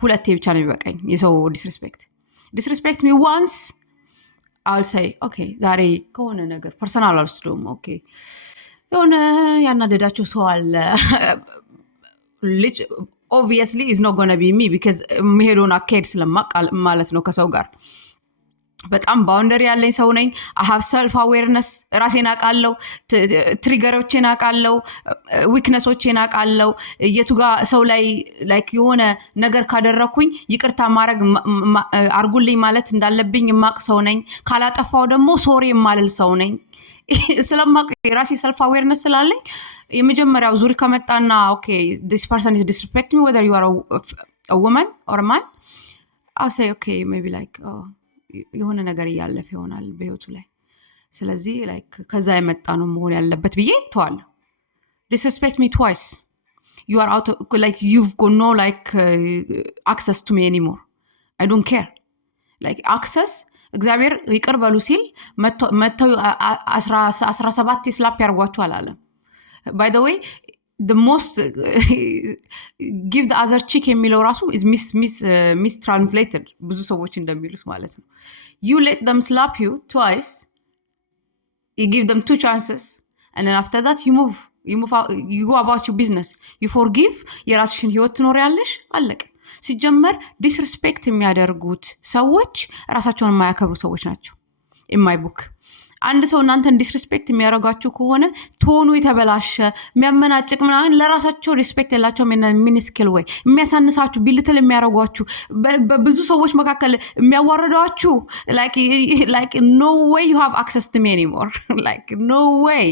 ሁለቴ ብቻ ነው የሚበቃኝ የሰው disrespect me once, I'll say okay ዛሬ ከሆነ ነገር ፐርሰናል አልወስደውም። ኦኬ የሆነ ያናደዳቸው ሰው አለ obviously is not gonna be me because መሄዱን አካሄድ ስለማቅ ማለት ነው ከሰው ጋር በጣም ባውንደሪ ያለኝ ሰው ነኝ። I have self awareness። ራሴን አውቃለሁ፣ ትሪገሮቼን አውቃለሁ፣ ዊክነሶቼን አውቃለሁ። የቱ ጋር ሰው ላይ ላይክ የሆነ ነገር ካደረኩኝ ይቅርታ ማድረግ አርጉልኝ ማለት እንዳለብኝ የማቅ ሰው ነኝ። ካላጠፋው ደግሞ ሶሪ የማልል ሰው ነኝ። ስለማቅ የራሴ self awareness ስላለኝ የመጀመሪያው ዙር ከመጣና okay this person is disrespecting me whether you are a woman or a man, I'll say okay maybe like የሆነ ነገር እያለፈ ይሆናል በህይወቱ ላይ። ስለዚህ ላይክ ከዛ የመጣ ነው መሆን ያለበት ብዬ ተዋለሁ። disrespect me twice, you are out of, like you've got no like access to me anymore. I don't care. like access እግዚአብሔር ይቅር በሉ ሲል መተው 17 ስላፕ ያርጓችሁ አላለም። by the way the most give the other cheek የሚለው ራሱ is mistranslated ብዙ ሰዎች እንደሚሉት ማለት ነው። you let them slap you twice, you give them 2 chances and then after that you move out, you go about your business, you forgive, የራስሽን ህይወት ትኖሪያለሽ፣ አለቀ። ሲጀመር ዲስሪስፔክት የሚያደርጉት ሰዎች ራሳቸውን የማያከብሩ ሰዎች ናቸው in my book። አንድ ሰው እናንተን ዲስሪስፔክት የሚያደርጋችሁ ከሆነ ቶኑ የተበላሸ የሚያመናጭቅ ምናምን ለራሳቸው ሪስፔክት የላቸውም። ሚኒስክል ወይ የሚያሳንሳችሁ ቢልትል የሚያደርጓችሁ በብዙ ሰዎች መካከል የሚያዋርዷችሁ like no way you have access to me anymore like no way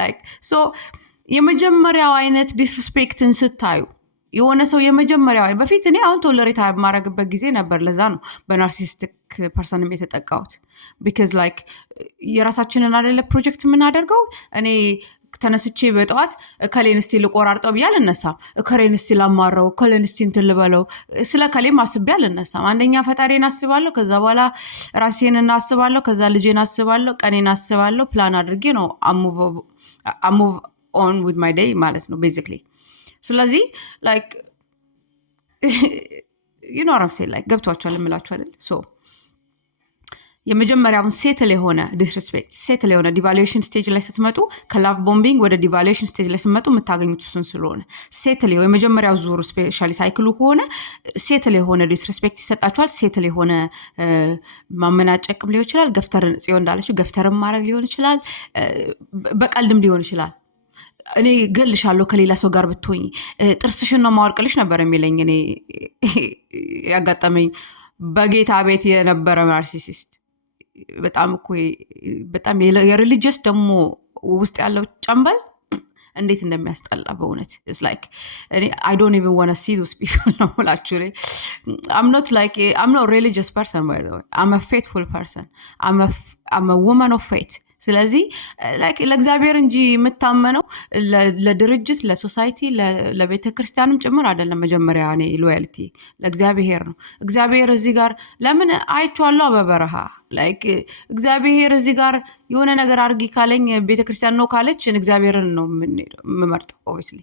like so የመጀመሪያው አይነት ዲስሪስፔክትን ስታዩ የሆነ ሰው የመጀመሪያው በፊት እኔ አሁን ቶለሬት ማድረግበት ጊዜ ነበር። ለዛ ነው በናርሲስቲክ ፐርሰንም የተጠቃሁት because like የራሳችንን አይደለ ፕሮጀክት የምናደርገው። እኔ ተነስቼ በጠዋት ከሌን እስቲ ልቆራርጠው ብዬ አልነሳም። ከሌን እስቲ ላማረው፣ ከሌን እስቲ እንትን ልበለው፣ ስለ ከሌም አስቤ አልነሳም። አንደኛ ፈጣሪን አስባለሁ፣ ከዛ በኋላ ራሴን እናስባለሁ፣ ከዛ ልጄን አስባለሁ፣ ቀኔን አስባለሁ። ፕላን አድርጌ ነው I move on with my day ማለት ነው basically። ስለዚህ like you know what I'm saying like ገብቷችኋል እምላችሁ አይደል? ሶ የመጀመሪያውን ሴትል የሆነ ዲስሪስፔክት ሴትል የሆነ ዲቫሉዌሽን ስቴጅ ላይ ስትመጡ ከላቭ ቦምቢንግ ወደ ዲቫሉዌሽን ስቴጅ ላይ ስትመጡ የምታገኙት እሱን ስለሆነ ሴትል የመጀመሪያው ዙር ስፔሻሊ ሳይክሉ ከሆነ ሴትል የሆነ ዲስሪስፔክት ይሰጣችኋል። ሴትል የሆነ ማመናጨቅም ሊሆን ይችላል። ገፍተርን ጽዮን እንዳለችው ገፍተርን ማድረግ ሊሆን ይችላል። በቀልድም ሊሆን ይችላል። እኔ ገልሻለሁ ከሌላ ሰው ጋር ብትሆኝ ጥርስሽን ነው ማወርቅልሽ ነበር የሚለኝ እኔ ያጋጠመኝ በጌታ ቤት የነበረ ናርሲሲስት። በጣም የሪሊጂየስ ደግሞ ውስጥ ያለው ጨንበል እንዴት እንደሚያስጠላ በእውነት it's like I don't even want to see those people ነው ላችሁ እኔ I'm not a religious person by the way. I'm a faithful person. I'm a woman of faith. ስለዚህ ለእግዚአብሔር እንጂ የምታመነው ለድርጅት ለሶሳይቲ ለቤተ ክርስቲያንም ጭምር አይደለም። መጀመሪያ እኔ ሎያልቲ ለእግዚአብሔር ነው። እግዚአብሔር እዚህ ጋር ለምን አይቼዋለሁ በበረሃ እግዚአብሔር እዚህ ጋር የሆነ ነገር አድርጊ ካለኝ ቤተ ክርስቲያን ነው ካለች እግዚአብሔርን ነው የምመርጠው ኦብቪስሊ።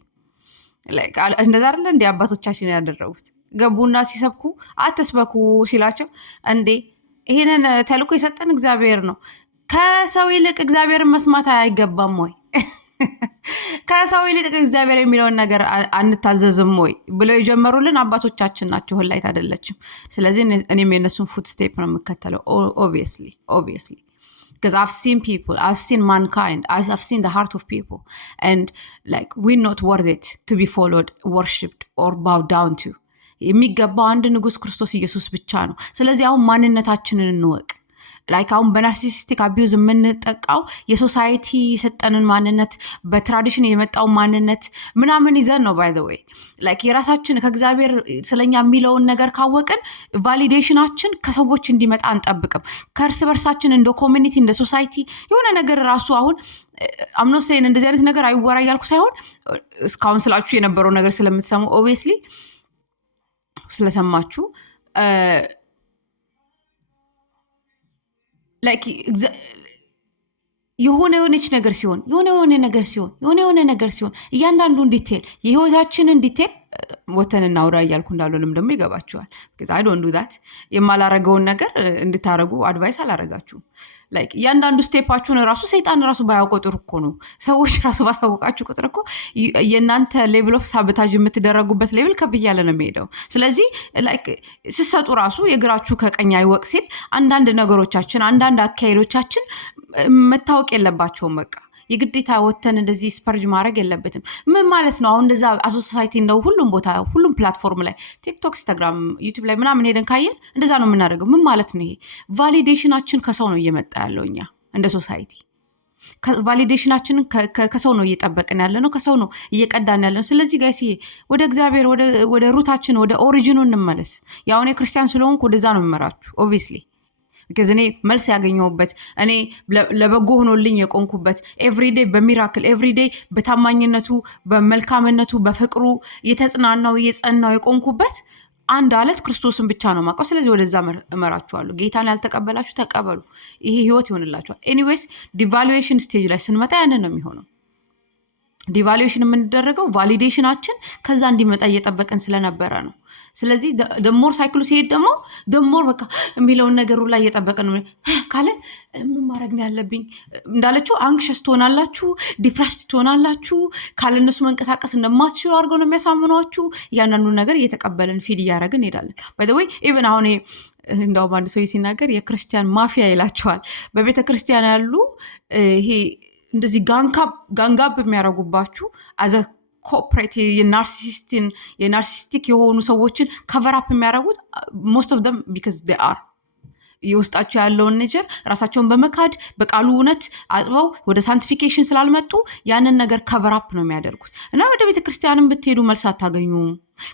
እንደዛ አይደለ እንደ አባቶቻችን ያደረጉት ገቡና ሲሰብኩ አትስበኩ ሲላቸው እንዴ ይሄንን ተልኮ የሰጠን እግዚአብሔር ነው ከሰው ይልቅ እግዚአብሔርን መስማት አይገባም ወይ? ከሰው ይልቅ እግዚአብሔር የሚለውን ነገር አንታዘዝም ወይ ብለው የጀመሩልን አባቶቻችን ናቸው። ህላይት አይደለችም። ስለዚህ እኔም የነሱን ፉት ስቴፕ ነው የምከተለው obviously because I've seen people, I've seen mankind, I've seen the heart of people and like we're not worth it to be followed, worshipped or bowed down to. የሚገባው አንድ ንጉስ ክርስቶስ ኢየሱስ ብቻ ነው። ስለዚህ አሁን ማንነታችንን እንወቅ። ላይክ አሁን በናርሲሲስቲክ አቢዩዝ የምንጠቃው የሶሳይቲ የሰጠንን ማንነት በትራዲሽን የመጣው ማንነት ምናምን ይዘን ነው። ባይ ዘ ወይ ላይክ የራሳችን ከእግዚአብሔር ስለኛ የሚለውን ነገር ካወቅን ቫሊዴሽናችን ከሰዎች እንዲመጣ አንጠብቅም። ከእርስ በርሳችን እንደ ኮሚኒቲ እንደ ሶሳይቲ የሆነ ነገር ራሱ አሁን አምኖሴን እንደዚህ አይነት ነገር አይወራ እያልኩ ሳይሆን እስካሁን ስላችሁ የነበረው ነገር ስለምትሰሙ ኦብቪየስሊ ስለሰማችሁ ላይክ የሆነች ነገር ሲሆን የሆነ ነገር ሲሆን እያንዳንዱን ዲቴል የህይወታችንን ዲቴል ወተን እናውራ እያልኩ እንዳልሆንም ደግሞ ይገባችኋል። አይ ዶንት ዱ ዛት የማላረገውን ነገር እንድታረጉ አድቫይስ አላረጋችሁም። ላይክ እያንዳንዱ ስቴፓችሁን ራሱ ሰይጣን ራሱ ባያውቀው ጥሩ እኮ ነው። ሰዎች ራሱ ባሳወቃችሁ ቁጥር እኮ የእናንተ ሌቭል ኦፍ ሳቦታጅ የምትደረጉበት ሌቭል ከፍ እያለ ነው የሚሄደው። ስለዚህ ላይክ ስሰጡ ራሱ የእግራችሁ ከቀኝ አይወቅ ሲል አንዳንድ ነገሮቻችን አንዳንድ አካሄዶቻችን መታወቅ የለባቸውም። በቃ የግዴታ ወተን እንደዚህ ስፐርጅ ማድረግ የለበትም። ምን ማለት ነው? አሁን እንደዛ ሶሳይቲ እንደው ሁሉም ቦታ ሁሉም ፕላትፎርም ላይ ቲክቶክ፣ ኢንስታግራም፣ ዩቲዩብ ላይ ምናምን ሄደን ካየን እንደዛ ነው የምናደርገው። ምን ማለት ነው ይሄ? ቫሊዴሽናችን ከሰው ነው እየመጣ ያለው። እኛ እንደ ሶሳይቲ ቫሊዴሽናችንን ከሰው ነው እየጠበቅን ያለ ነው፣ ከሰው ነው እየቀዳን ያለ ነው። ስለዚህ ጋይስዬ ወደ እግዚአብሔር ወደ ሩታችን ወደ ኦሪጂኑ እንመለስ። ያው እኔ ክርስቲያን ስለሆንኩ ወደዛ ነው የምመራችሁ ኦብቪየስሊ ቢካዝ እኔ መልስ ያገኘሁበት እኔ ለበጎ ሆኖልኝ የቆንኩበት ኤቭሪዴይ በሚራክል ኤቭሪዴይ በታማኝነቱ በመልካምነቱ በፍቅሩ የተጽናናው የጸናው የቆንኩበት አንድ አለት ክርስቶስን ብቻ ነው የማውቀው። ስለዚህ ወደዛ እመራችኋለሁ። ጌታን ያልተቀበላችሁ ተቀበሉ፣ ይሄ ህይወት ይሆንላችኋል። ኤኒዌይስ ዲቫሉዌሽን ስቴጅ ላይ ስንመጣ ያንን ነው የሚሆነው። ዲቫሉዌሽን የምንደረገው ቫሊዴሽናችን ከዛ እንዲመጣ እየጠበቅን ስለነበረ ነው። ስለዚህ ደሞር ሳይክሉ ሲሄድ ደግሞ ደሞር በቃ የሚለውን ነገሩ ላይ እየጠበቅን ነው ካለ ምን ማድረግ ነው ያለብኝ እንዳለችው አንክሸስ ትሆናላችሁ፣ ዲፕረስድ ትሆናላችሁ፣ ካለነሱ መንቀሳቀስ እንደማትችሉ አድርገው ነው የሚያሳምኗችሁ። እያንዳንዱን ነገር እየተቀበልን ፊድ እያደረግን እንሄዳለን። ባይ ዘ ወይ ኢቨን አሁን እንደውም አንድ ሰው ሲናገር የክርስቲያን ማፊያ ይላቸዋል። በቤተ ክርስቲያን ያሉ ይሄ እንደዚህ ጋንጋብ የሚያደርጉባችሁ አዘ ኮፕሬት የናርሲስቲክ የሆኑ ሰዎችን ከቨራፕ የሚያደርጉት ሞስት ኦፍ ደም ቢካዝ ዴይ አር የውስጣቸው ያለውን ነገር ራሳቸውን በመካድ በቃሉ እውነት አጥበው ወደ ሳንቲፊኬሽን ስላልመጡ ያንን ነገር ከቨራፕ ነው የሚያደርጉት። እና ወደ ቤተ ክርስቲያንም ብትሄዱ መልስ አታገኙም።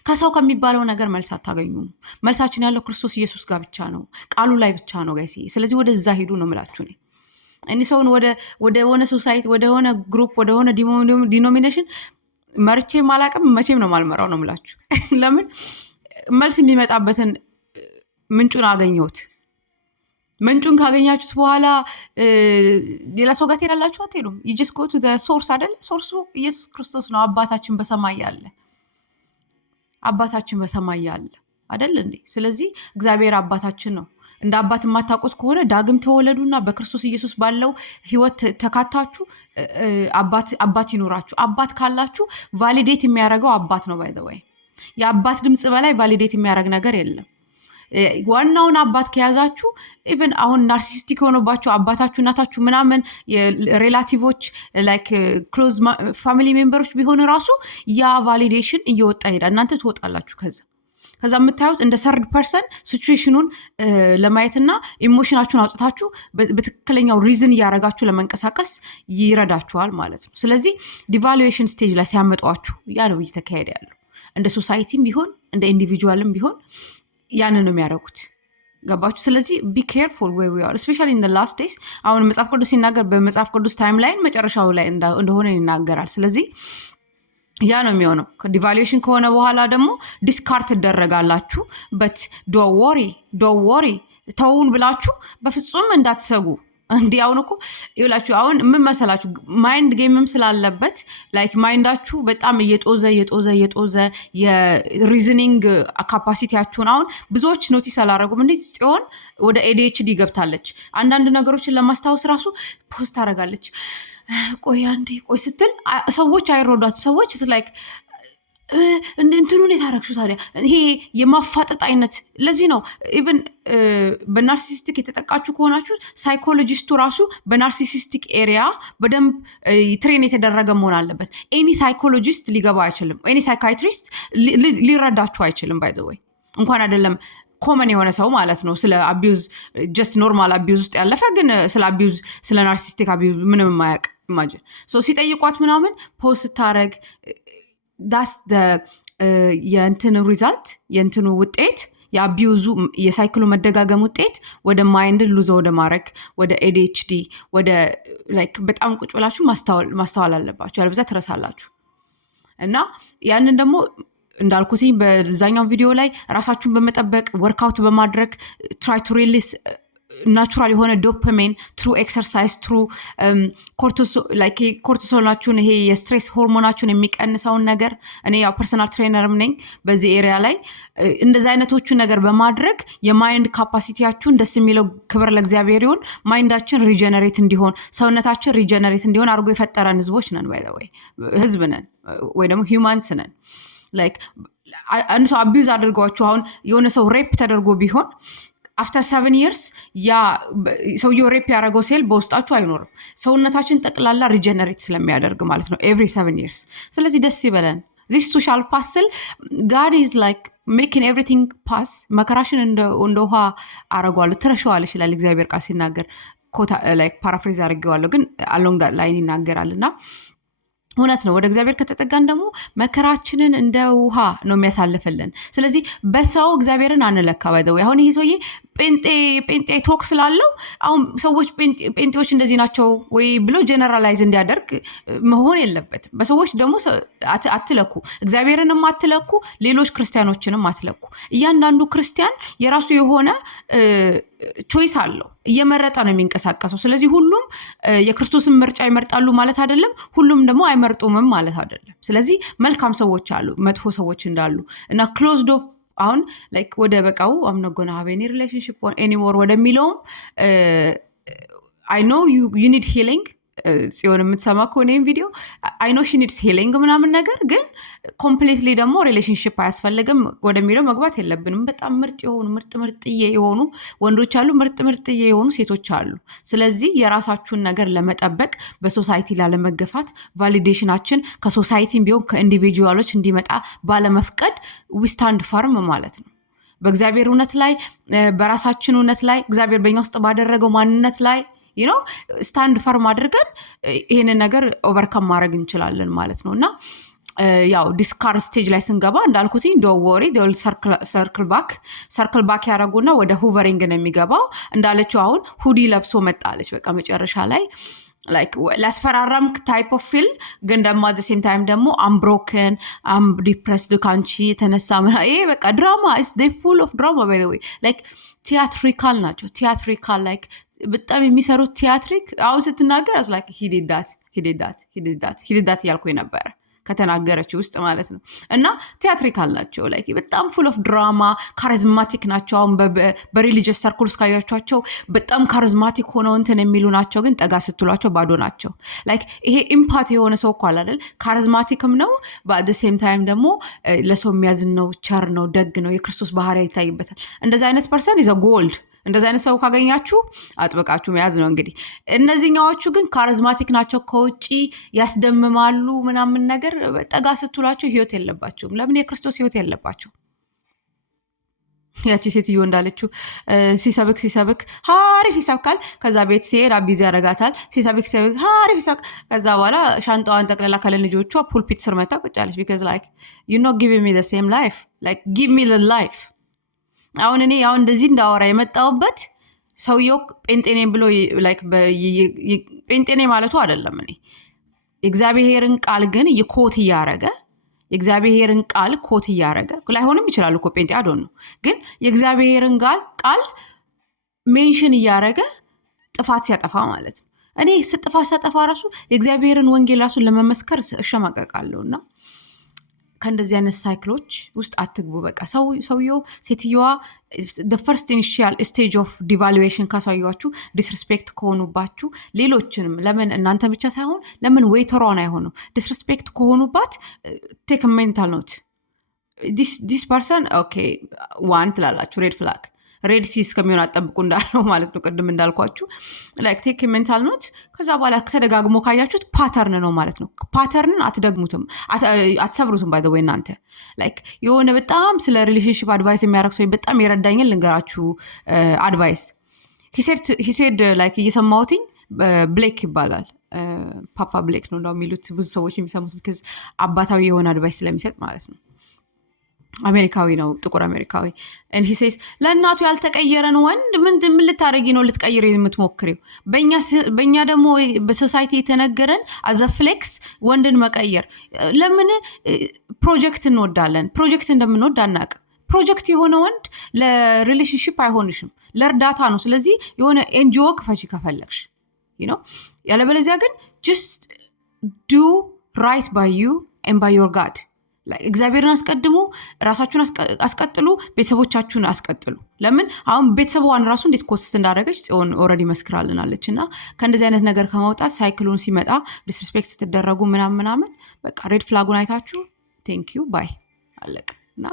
ከሰው ከሚባለው ነገር መልስ አታገኙም። መልሳችን ያለው ክርስቶስ ኢየሱስ ጋር ብቻ ነው፣ ቃሉ ላይ ብቻ ነው ጋይስ። ስለዚህ ወደዛ ሄዱ ነው የምላችሁ። እኔ ሰውን ወደ ሆነ ሶሳይቲ ወደ ሆነ ግሩፕ ወደ ሆነ ዲኖሚኔሽን መርቼ ማላቅም መቼም ነው ማልመራው ነው የምላችሁ። ለምን መልስ የሚመጣበትን ምንጩን አገኘሁት። ምንጩን ካገኛችሁት በኋላ ሌላ ሰው ጋር ትሄዳላችሁ? አትሄዱም። ጀስት ጎ ቱ ሶርስ አይደለ? ሶርሱ ኢየሱስ ክርስቶስ ነው። አባታችን በሰማይ ያለ አባታችን በሰማይ ያለ አይደል እንዴ? ስለዚህ እግዚአብሔር አባታችን ነው። እንደ አባት የማታውቁት ከሆነ ዳግም ተወለዱና በክርስቶስ ኢየሱስ ባለው ህይወት ተካታችሁ አባት ይኖራችሁ። አባት ካላችሁ ቫሊዴት የሚያደርገው አባት ነው። ባይ ዘ ወይ የአባት ድምፅ በላይ ቫሊዴት የሚያደርግ ነገር የለም። ዋናውን አባት ከያዛችሁ ኢቨን አሁን ናርሲስቲክ የሆነባቸው አባታችሁ እናታችሁ ምናምን ሬላቲቮች ላይክ ክሎዝ ፋሚሊ ሜምበሮች ቢሆን ራሱ ያ ቫሊዴሽን እየወጣ ይሄዳል። እናንተ ትወጣላችሁ ከዛ የምታዩት እንደ ሰርድ ፐርሰን ሲቹዌሽኑን ለማየትና ኢሞሽናችሁን አውጥታችሁ በትክክለኛው ሪዝን እያደረጋችሁ ለመንቀሳቀስ ይረዳችኋል ማለት ነው። ስለዚህ ዲቫሉዌሽን ስቴጅ ላይ ሲያመጧችሁ ያ ነው እየተካሄደ ያለው። እንደ ሶሳይቲም ቢሆን እንደ ኢንዲቪጁዋልም ቢሆን ያንን ነው የሚያደርጉት። ገባችሁ? ስለዚህ ቢ ኬርፉል ዌር ዊ አር ስፔሻሊ ኢን ዘ ላስት ዴይስ። አሁን መጽሐፍ ቅዱስ ሲናገር በመጽሐፍ ቅዱስ ታይም ላይን መጨረሻው ላይ እንደሆነ ይናገራል። ስለዚህ ያ ነው የሚሆነው። ዲቫሉዌሽን ከሆነ በኋላ ደግሞ ዲስካርት ትደረጋላችሁ። በት ዶ ወሪ ተውን ብላችሁ በፍጹም እንዳትሰጉ። እንዲህ አሁን እኮ ይላችሁ አሁን ምን መሰላችሁ ማይንድ ጌምም ስላለበት ላይክ ማይንዳችሁ በጣም እየጦዘ የሪዝኒንግ ካፓሲቲያችሁን አሁን ብዙዎች ኖቲስ አላረጉም። እንዴ ጽዮን ወደ ኤዲኤችዲ ገብታለች። አንዳንድ ነገሮችን ለማስታወስ ራሱ ፖስት ታደርጋለች። ቆይ ስትል ሰዎች አይረዷት። ሰዎች ላይክ እንትኑን የታረግሹ ታዲያ ይሄ የማፋጠጥ አይነት። ለዚህ ነው ኢቨን በናርሲሲስቲክ የተጠቃችሁ ከሆናችሁ ሳይኮሎጂስቱ ራሱ በናርሲሲስቲክ ኤሪያ በደንብ ትሬን የተደረገ መሆን አለበት። ኤኒ ሳይኮሎጂስት ሊገባ አይችልም። ኤኒ ሳይካትሪስት ሊረዳችሁ አይችልም። ባይ ዘ ወይ እንኳን አይደለም ኮመን የሆነ ሰው ማለት ነው ስለ አቢዩዝ ጀስት ኖርማል አቢዩዝ ውስጥ ያለፈ ግን ስለ አቢዩዝ ስለ ናርሲስቲክ አቢዩዝ ምንም የማያውቅ ኢማጂን ሲጠይቋት ምናምን ፖስት ስታረግ ዳስ የእንትን ሪዛልት የእንትኑ ውጤት የአቢዩዙ የሳይክሉ መደጋገም ውጤት ወደ ማይንድ ሉዞ ወደ ማድረግ ወደ ADHD ወደ ላይክ በጣም ቁጭ ብላችሁ ማስተዋል አለባችሁ፣ ያለበዛ ትረሳላችሁ። እና ያንን ደግሞ እንዳልኩትኝ በዛኛው ቪዲዮ ላይ ራሳችሁን በመጠበቅ ወርክአውት በማድረግ ትራይ ቱ ሪሊስ ናቹራል የሆነ ዶፓሚን ትሩ ኤክሰርሳይዝ ትሩ ኮርቲሶላችሁን ይሄ የስትሬስ ሆርሞናችሁን የሚቀንሰውን ነገር እኔ ያው ፐርሰናል ትሬነርም ነኝ በዚህ ኤሪያ ላይ እንደዚህ አይነቶቹን ነገር በማድረግ የማይንድ ካፓሲቲያችሁን ደስ የሚለው ክብር ለእግዚአብሔር ይሁን ማይንዳችን ሪጀነሬት እንዲሆን ሰውነታችን ሪጀነሬት እንዲሆን አድርጎ የፈጠረን ህዝቦች ነን ባይ ዘ ወይ ህዝብ ነን ወይ ደግሞ ሂውማንስ ነን ላይክ አንድ ሰው አቢዩዝ አድርጓችሁ አሁን የሆነ ሰው ሬፕ ተደርጎ ቢሆን after 7 years ያ ሰውየው ሬፕ ያደረገው ሴል በውስጣችሁ አይኖርም ሰውነታችን ጠቅላላ ሪጀነሬት ስለሚያደርግ ማለት ነው every 7 years ስለዚህ ደስ ይበለን this too shall pass God is like making everything pass መከራሽን እንደ ውሃ አረጋለሁ ትረሻዋለሽ ይላል እግዚአብሔር ቃል ሲናገር ኮታ like paraphrase አድርጌዋለሁ ግን along that line ይናገራልና እውነት ነው ወደ እግዚአብሔር ከተጠጋን ደግሞ መከራችንን እንደ ውሃ ነው የሚያሳልፍልን ስለዚህ በሰው እግዚአብሔርን አንለካ ባይደው አሁን ይሄ ሰውዬ ጴንጤ ቶክ ስላለው አሁን ሰዎች ጴንጤዎች እንደዚህ ናቸው ወይ ብሎ ጀነራላይዝ እንዲያደርግ መሆን የለበትም በሰዎች ደግሞ አትለኩ እግዚአብሔርንም አትለኩ ሌሎች ክርስቲያኖችንም አትለኩ እያንዳንዱ ክርስቲያን የራሱ የሆነ ቾይስ አለው እየመረጠ ነው የሚንቀሳቀሰው ስለዚህ ሁሉም የክርስቶስን ምርጫ ይመርጣሉ ማለት አይደለም ሁሉም ደግሞ አይመርጡምም ማለት አይደለም ስለዚህ መልካም ሰዎች አሉ መጥፎ ሰዎች እንዳሉ እና ክሎዝድ ኦፍ አሁን ላይክ ወደ በቃው I'm not gonna have any relationship anymore ወደሚለውም I know you need healing ጽዮን የምትሰማ ከሆነ ይሄን ቪዲዮ I know she needs healing ምናምን ነገር ግን ኮምፕሊትሊ ደግሞ ሪሌሽንሺፕ አያስፈልግም ወደሚለው መግባት የለብንም በጣም ምርጥ የሆኑ ምርጥዬ የሆኑ ወንዶች አሉ ምርጥዬ የሆኑ ሴቶች አሉ ስለዚህ የራሳችሁን ነገር ለመጠበቅ በሶሳይቲ ላለመገፋት ቫሊዴሽናችን ከሶሳይቲም ቢሆን ከኢንዲቪጁዋሎች እንዲመጣ ባለመፍቀድ we stand firm ማለት ነው በእግዚአብሔር እውነት ላይ በራሳችን እውነት ላይ እግዚአብሔር በእኛ ውስጥ ባደረገው ማንነት ላይ ስታንድ ፈርም አድርገን ይሄንን ነገር ኦቨርካም ማድረግ እንችላለን ማለት ነው እና ያው ዲስካር ስቴጅ ላይ ስንገባ እንዳልኩት ዶንት ወሪ ዴል ሰርክል ባክ ያረጉና ወደ ሁቨሪንግ ነው የሚገባው እንዳለችው አሁን ሁዲ ለብሶ መጣለች በቃ መጨረሻ ላይ like ላስፈራራም ታይፕ ኦፍ ፊል ግን ደግሞ at the same time ደግሞ I'm broken I'm depressed ካንቺ የተነሳ ይሄ በቃ ድራማ is they full of drama by the way like theatrical ናቸው theatrical like በጣም የሚሰሩት ቲያትሪክ አሁን ስትናገር as like he did that ያልኩኝ ነበር ከተናገረችው ውስጥ ማለት ነው እና ቲያትሪካል ናቸው ላይክ በጣም full of drama ካሪዝማቲክ ናቸው አሁን በሪሊጂየስ ሰርክልስ ካያችኋቸው በጣም ካሪዝማቲክ ሆነው እንትን የሚሉ ናቸው ግን ጠጋ ስትሏቸው ባዶ ናቸው ላይክ ይሄ ኢምፓቲ የሆነ ሰው እኮ አይደል ካሪዝማቲክም ነው but at the same time ደግሞ ለሰው የሚያዝን ነው ቸር ነው ደግ ነው የክርስቶስ ባህሪ ይታይበታል እንደዛ አይነት ፐርሰን is a gold እንደዛ አይነት ሰው ካገኛችሁ አጥብቃችሁ መያዝ ነው እንግዲህ እነዚህኛዎቹ ግን ካሪዝማቲክ ናቸው ከውጪ ያስደምማሉ ምናምን ነገር ጠጋ ስትሏቸው ህይወት የለባቸውም ለምን የክርስቶስ ህይወት የለባቸው ያቺ ሴትዮ እንዳለችው ሲሰብክ ሀሪፍ ይሰብካል ከዛ ቤት ሲሄድ አቢዝ ያረጋታል ሲሰብክ ሀሪፍ ይሰብክ ከዛ በኋላ ሻንጣዋን ጠቅለላ ካለ ልጆቿ ፑልፒት ስር መታ ቁጭ አለች because like you not giving me the same life like give me the life አሁን እኔ ያው እንደዚህ እንዳወራ የመጣውበት ሰውየው ጴንጤኔ ብሎ ላይክ ጴንጤኔ ማለቱ አይደለም እኔ እግዚአብሔርን ቃል ግን ይኮት ያረገ የእግዚአብሔርን ቃል ኮት ያረገ ላይሆንም ይችላል እኮ ጴንጤ አዶን ነው ግን የእግዚአብሔርን ቃል ሜንሽን ያረገ ጥፋት ሲያጠፋ ማለት ነው እኔ ስጥፋ ራሱ የእግዚአብሔርን ወንጌል ራሱ ለመመስከር እሸማቀቃለሁና ከእንደዚህ አይነት ሳይክሎች ውስጥ አትግቡ በቃ ሰውየው ሴትዮዋ the first initial stage of devaluation ካሳያችሁ ዲስሪስፔክት ከሆኑባችሁ ሌሎችንም ለምን እናንተ ብቻ ሳይሆን ለምን ዌይተሯን አይሆኑ ዲስሪስፔክት ከሆኑባት take a mental note this person okay one ትላላችሁ red flag ሬድ ሲ እስከሚሆን አጠብቁ እንዳለው ማለት ነው። ቅድም እንዳልኳችሁ ላይክ ቴክ ሜንታል ኖት። ከዛ በኋላ ተደጋግሞ ካያችሁት ፓተርን ነው ማለት ነው። ፓተርንን አትደግሙትም፣ አትሰብሩትም። ባይ ዘ ወይ እናንተ ላይክ የሆነ በጣም ስለ ሪሌሽንሽፕ አድቫይስ የሚያደርግ ሰው በጣም የረዳኝን ልንገራችሁ አድቫይስ ሂሴድ ላይክ እየሰማሁትኝ ብሌክ ይባላል ፓፓ ብሌክ ነው የሚሉት ብዙ ሰዎች የሚሰሙት ቢካዝ አባታዊ የሆነ አድቫይስ ስለሚሰጥ ማለት ነው። አሜሪካዊ ነው፣ ጥቁር አሜሪካዊ። and he says ለእናቱ ያልተቀየረን ወንድ ምን ልታደርጊ ነው ልትቀይር የምትሞክሪው? በእኛ ደግሞ በሶሳይቲ የተነገረን አዘ ፍሌክስ ወንድን መቀየር። ለምን ፕሮጀክት እንወዳለን? ፕሮጀክት እንደምንወድ አናውቅም። ፕሮጀክት የሆነ ወንድ ለሪሌሽንሽፕ አይሆንሽም፣ ለእርዳታ ነው። ስለዚህ የሆነ ኤንጂኦ ክፈቺ ከፈለግሽ ነው። ያለበለዚያ ግን just do right by you and by your God። እግዚአብሔርን አስቀድሙ፣ ራሳችሁን አስቀጥሉ፣ ቤተሰቦቻችሁን አስቀጥሉ። ለምን አሁን ቤተሰቧን ራሱ እንዴት ኮስት እንዳደረገች ጽዮን ኦልሬዲ መስክራልናለች። እና ከእንደዚህ አይነት ነገር ከመውጣት ሳይክሉን ሲመጣ ዲስሪስፔክት ስትደረጉ ምናምን በቃ ሬድ ፍላጉን አይታችሁ ቴንክ ዩ ባይ አለቅ። እና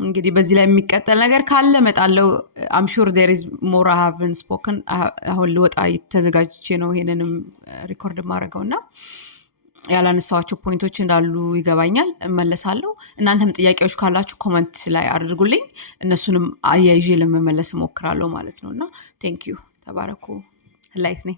እንግዲህ በዚህ ላይ የሚቀጠል ነገር ካለ እመጣለሁ። አም ሹር ዴር ኢዝ ሞር አይ ሃቭን ስፖከን። አሁን ልወጣ ተዘጋጅቼ ነው ይሄንንም ሪኮርድ ማድረገው እና ያላነሳዋቸው ፖይንቶች እንዳሉ ይገባኛል፣ እመለሳለሁ። እናንተም ጥያቄዎች ካላችሁ ኮመንት ላይ አድርጉልኝ፣ እነሱንም አያይዤ ለመመለስ እሞክራለሁ ማለት ነው። እና ቴንክ ዩ፣ ተባረኩ። ላይት ነኝ።